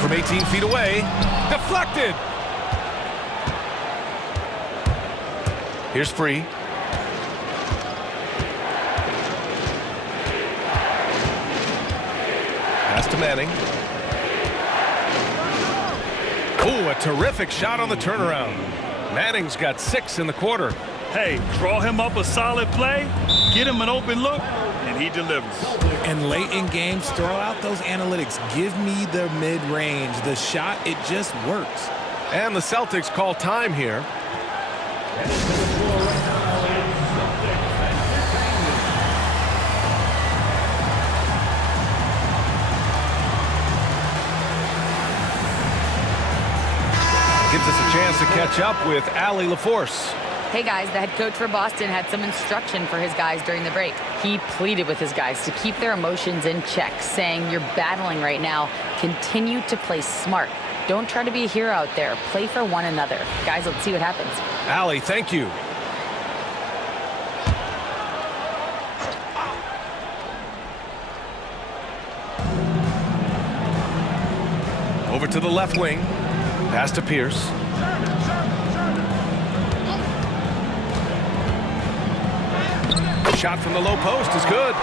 From 18 feet away. Deflected. Here's Free. Pass to Manning. Oh, a terrific shot on the turnaround. Manning's got 6 in the quarter. Hey, draw him up a solid play, get him an open look, and he delivers. And late in games, throw out those analytics. Give me the mid-range. The shot, it just works. And the Celtics call time here. And into the floor right now is Celtics entertainment. Gives us a chance to catch up with Allie LaForce. Hey guys, the head coach for Boston had some instruction for his guys during the break. He pleaded with his guys to keep their emotions in check, saying, "You're battling right now. Continue to play smart. Don't try to be a hero out there. Play for one another." Guys, let's see what happens. Allie, thank you. Over to the left wing. Pass to Pierce. Shot from the low post is good.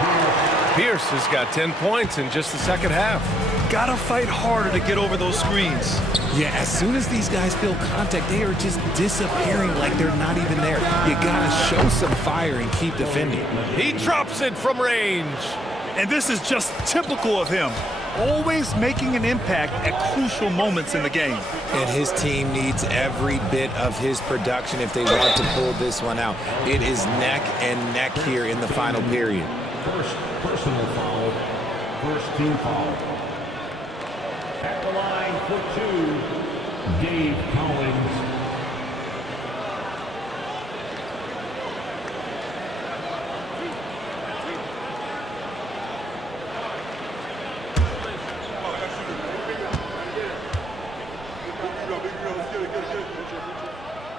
Pierce has got 10 points in just the second half. Gotta fight harder to get over those screens. Yeah, as soon as these guys feel contact, they are just disappearing like they're not even there. You gotta show some fire and keep defending. He drops it from range. And this is just typical of him. Always making an impact at crucial moments in the game. And his team needs every bit of his production if they want to pull this one out. It is neck and neck here in the final period. First personal foul. First team foul. At the line for 2, Dave Cowlings.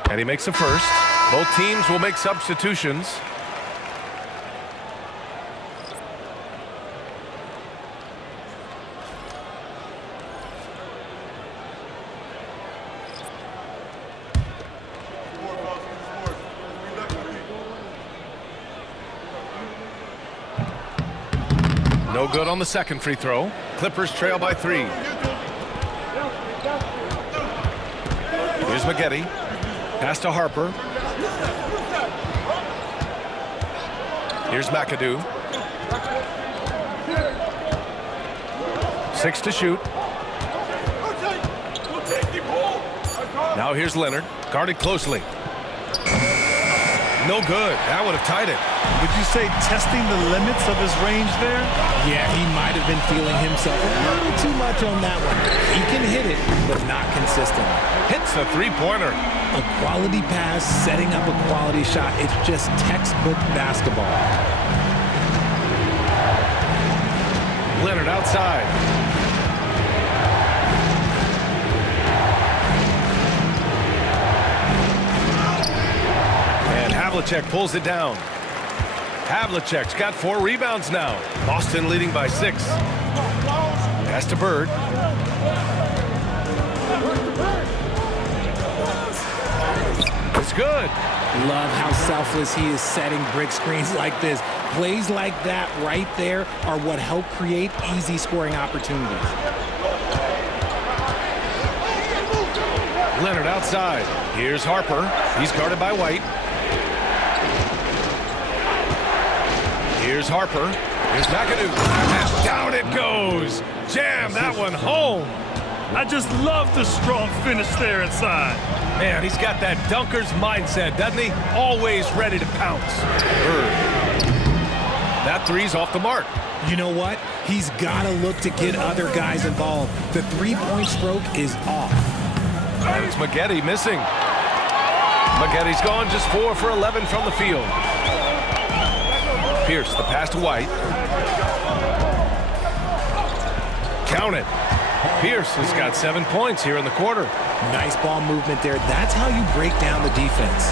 And he makes a first. Both teams will make substitutions. No good on the second free throw. Clippers trail by 3. Here's Maggette. Pass to Harper. Here's McAdoo. 6 to shoot. Now here's Leonard. Guarded closely. No good. That would have tied it. Would you say testing the limits of his range there? Yeah, he might have been feeling himself a little too much on that one. He can hit it, but not consistent. Hits the three-pointer. A quality pass, setting up a quality shot. It's just textbook basketball. Leonard outside. And Havlicek pulls it down. Havlicek's got 4 rebounds now. Boston leading by 6. Pass to Bird. It's good. Love how selfless he is setting brick screens like this. Plays like that right there are what help create easy scoring opportunities. Leonard outside. Here's Harper. He's guarded by White. Here's Harper. Here's McAdoo. And down it goes. Jam that one home. I just love the strong finish there inside. Man, he's got that dunker's mindset, doesn't he? Always ready to pounce. Bird. That three's off the mark. You know what? He's got to look to get other guys involved. The three-point stroke is off. It's Maggette missing. Maggette's gone just 4 for 11 from the field. Pierce, the pass to White. Count it. Pierce has got 7 points here in the quarter. Nice ball movement there. That's how you break down the defense.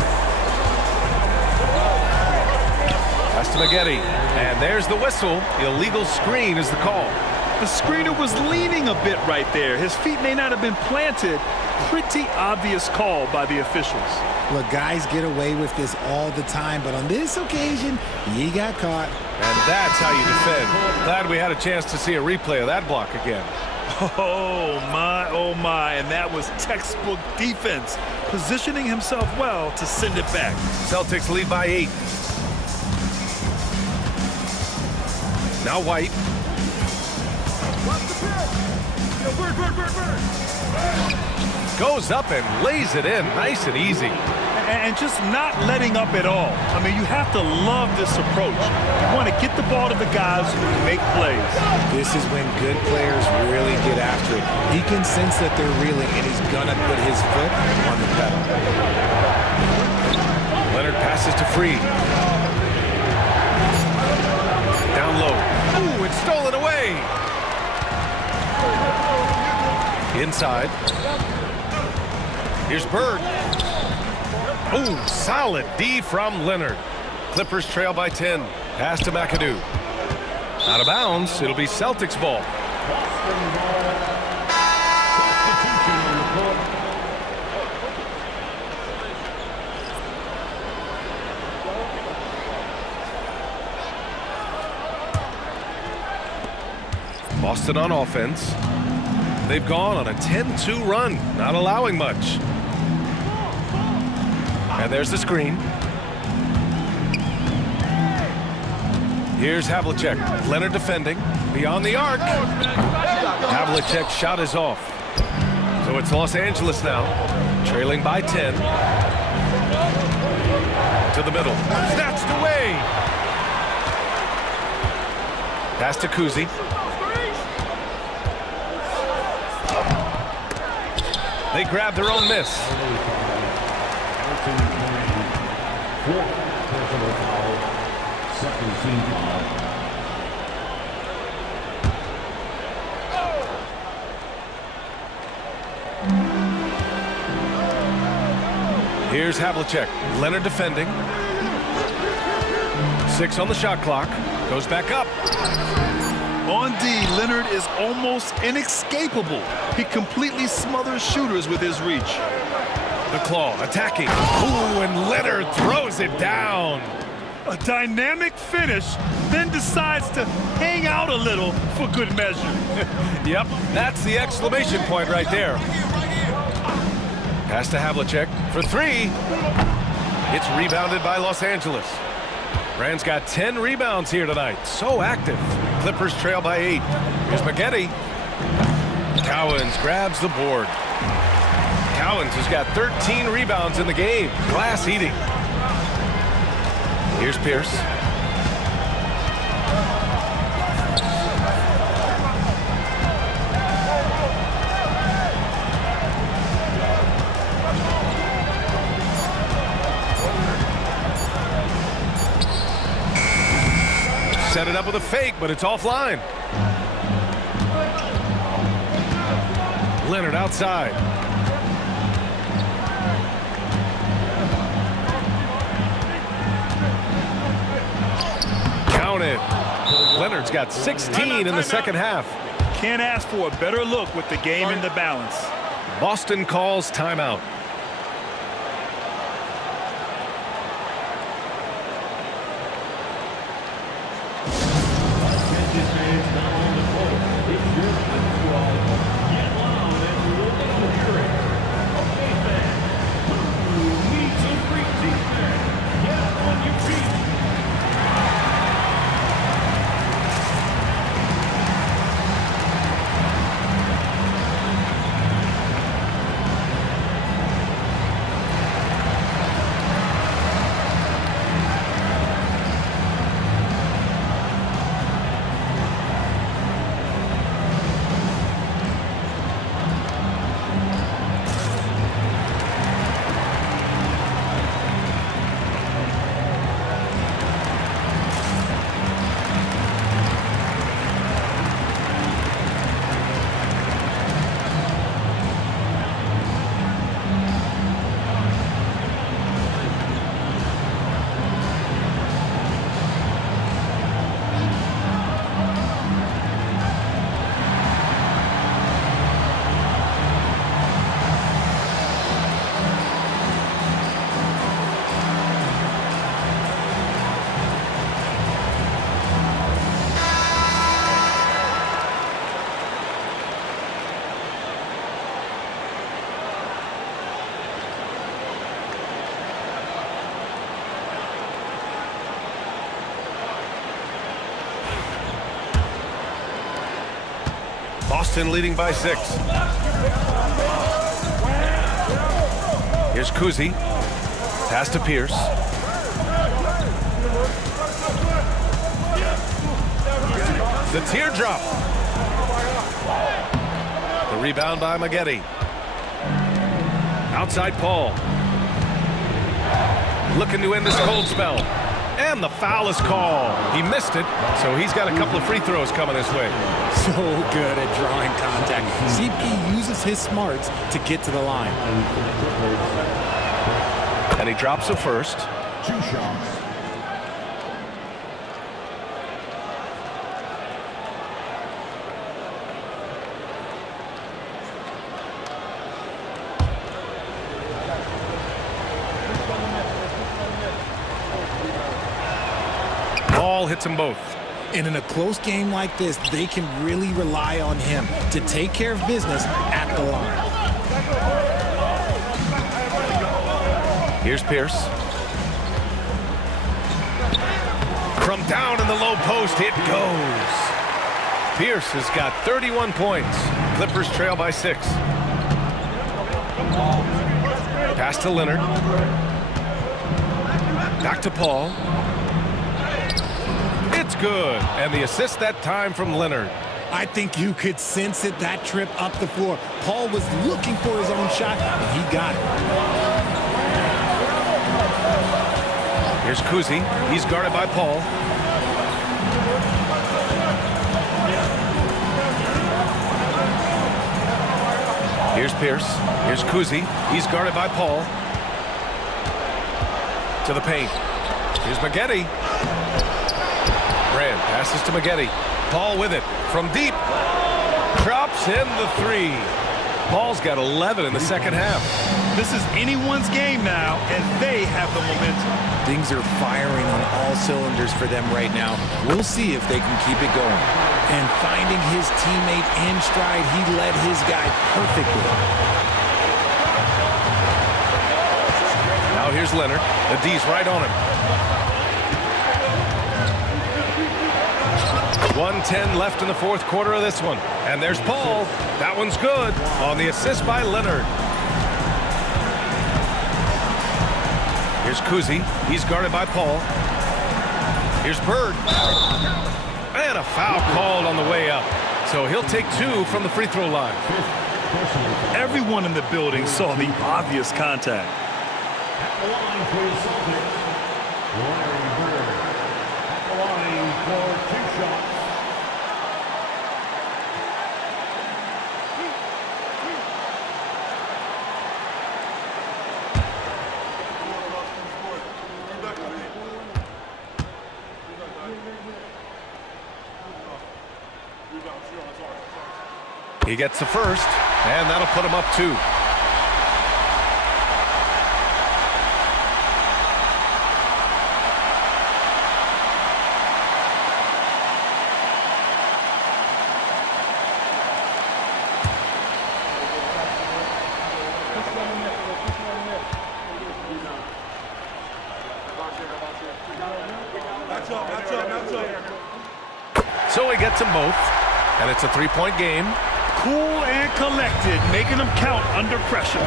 Pass to Maggette. And there's the whistle. Illegal screen is the call. The screener was leaning a bit right there. His feet may not have been planted. Pretty obvious call by the officials. Look, guys get away with this all the time, but on this occasion, he got caught. And that's how you defend. Glad we had a chance to see a replay of that block again. Oh my, and that was textbook defense, positioning himself well to send it back. Celtics lead by 8. Now White. Goes up and lays it in, nice and easy. And just not letting up at all. I mean, you have to love this approach. You want to get the ball to the guys who make plays. This is when good players really get after it. He can sense that they're reeling, and he's going to put his foot on the pedal. Leonard passes to Free. Down low. Ooh, it's stolen away. Inside. Here's Bird. Ooh, solid D from Leonard. Clippers trail by 10. Pass to McAdoo. Out of bounds. It'll be Celtics ball. Boston on offense. They've gone on a 10-2 run, not allowing much. And there's the screen. Here's Havlicek. Leonard defending. Beyond the arc. Havlicek's shot is off. So it's Los Angeles now. Trailing by 10. To the middle. Snatched away. Pass to Kuzi. They grab their own miss. Second team foul. Here's Havlicek. Leonard defending. 6 on the shot clock. Goes back up. On D, Leonard is almost inescapable. He completely smothers shooters with his reach. The claw attacking. Ooh, and Leonard throws it down. A dynamic finish, then decides to hang out a little for good measure. Yep, that's the exclamation point right there. Pass to Havlicek for 3. It's rebounded by Los Angeles. Brand's got 10 rebounds here tonight. So active. Clippers trail by 8. Here's Maggette. Cowens grabs the board. Cowens has got 13 rebounds in the game. Glass eating. Here's Pierce. Set it up with a fake, but it's offline. Leonard outside. in. Leonard's got 16 in the second half. Can't ask for a better look with the game in the balance. Boston calls timeout. Boston leading by 6. Here's Kuzi. Pass to Pierce. The teardrop. The rebound by Maggette. Outside Paul. Looking to end this cold spell. And the foul is called. He missed it, so he's got a couple of free throws coming his way. So good at drawing contact. CP uses his smarts to get to the line. And he drops a first. 2 shots. Ball hits them both. And in a close game like this, they can really rely on him to take care of business at the line. Here's Pierce. From down in the low post, it goes. Pierce has got 31 points. Clippers trail by 6. Pass to Leonard. Back to Paul. It's good. And the assist that time from Leonard. I think you could sense it that trip up the floor. Paul was looking for his own shot, and he got it. Here's Kuzi. He's guarded by Paul. Here's Pierce. Here's Kuzi. He's guarded by Paul. To the paint. Here's Maggette. Brand passes to Maggette. Paul with it from deep. Drops in the 3. Paul's got 11 in the second half. This is anyone's game now, and they have the momentum. Things are firing on all cylinders for them right now. We'll see if they can keep it going. And finding his teammate in stride, he led his guy perfectly. Now here's Leonard. The D's right on him. 1:10 left in the fourth quarter of this one. And there's Paul. That one's good on the assist by Leonard. Here's Kuzi. He's guarded by Paul. Here's Bird. And a foul called on the way up. So he'll take 2 from the free throw line. Everyone in the building saw the obvious contact. At the line for the Celtics, Larry Bird. At the line for 2 shots. He gets the first, and that'll put him up 2. So he gets them both, and it's a 3-point game. Cool and collected, making them count under pressure.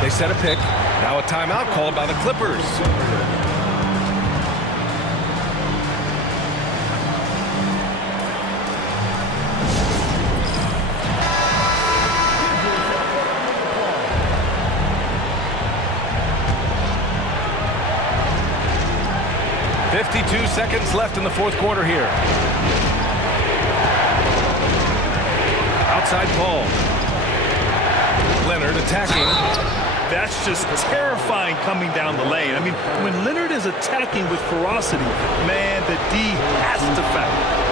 They set a pick. Now a timeout called by the Clippers. .52 seconds left in the fourth quarter here. Outside Paul. Leonard attacking. That's just terrifying coming down the lane. I mean, when Leonard is attacking with ferocity, man, the D has to foul.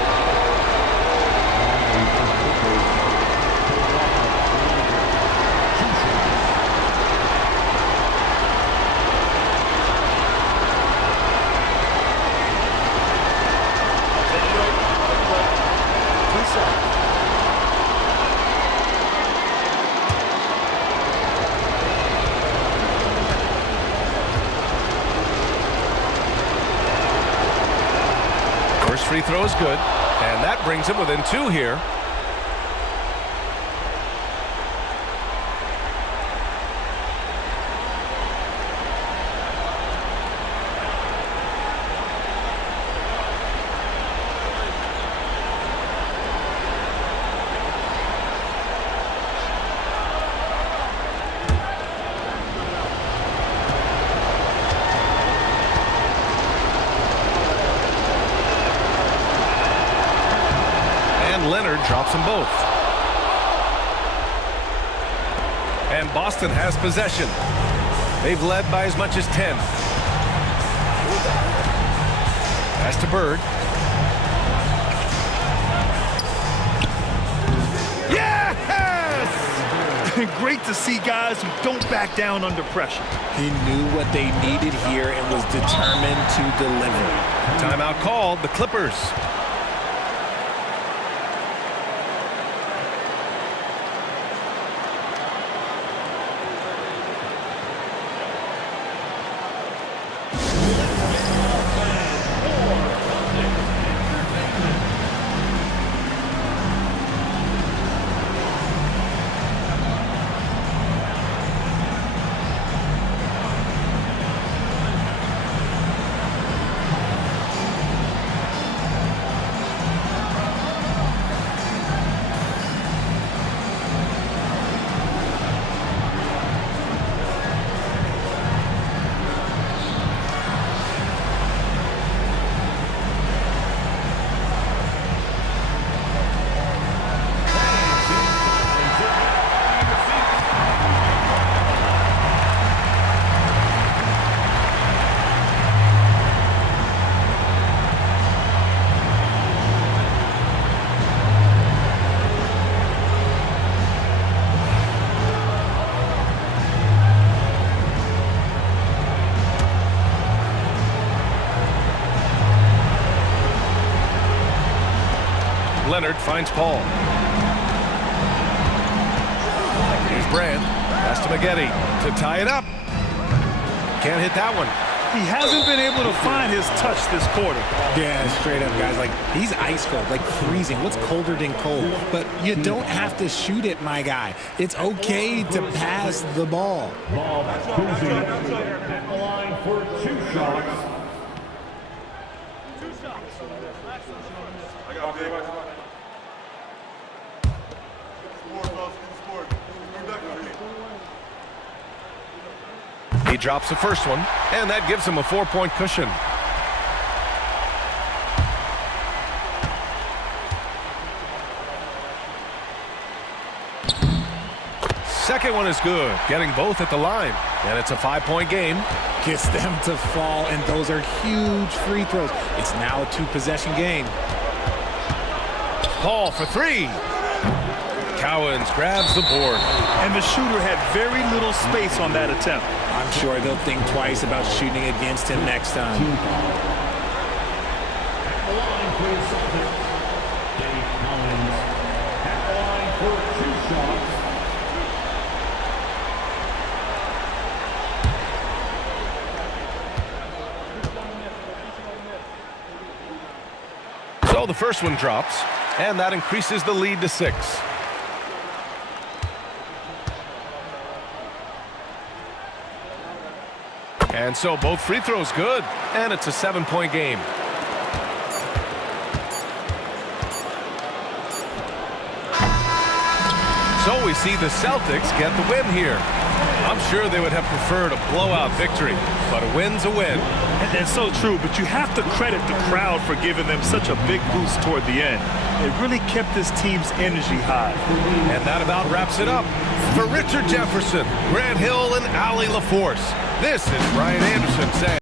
First free throw is good, and that brings him within 2 here. Leonard drops them both. And Boston has possession. They've led by as much as 10. Pass to Bird. Yes! Great to see guys who don't back down under pressure. He knew what they needed here and was determined to deliver. Timeout called, the Clippers. Leonard finds Paul. Here's Brand. Pass to Maggette to tie it up. Can't hit that one. He hasn't been able to find his touch this quarter. Yeah, straight up, guys. Like, he's ice cold, like freezing. What's colder than cold? But you don't have to shoot it, my guy. It's okay to pass the ball. Ball cruising at the line for 2 shots. He drops the first one, and that gives him a 4-point cushion. Second one is good, getting both at the line, and it's a 5-point game. Gets them to fall, and those are huge free throws. It's now a 2-possession game. Paul for three. Cowens grabs the board. And the shooter had very little space on that attempt. I'm sure they'll think twice about shooting against him next time. At the line for the Celtics, Dave Collins. At the line for 2 shots. So the first one drops, and that increases the lead to 6. And so both free throws good, and it's a 7-point game. So we see the Celtics get the win here. I'm sure they would have preferred a blowout victory, but a win's a win. And so true, but you have to credit the crowd for giving them such a big boost toward the end. It really kept this team's energy high. And that about wraps it up. For Richard Jefferson, Grant Hill, and Allie LaForce, this is Brian Anderson saying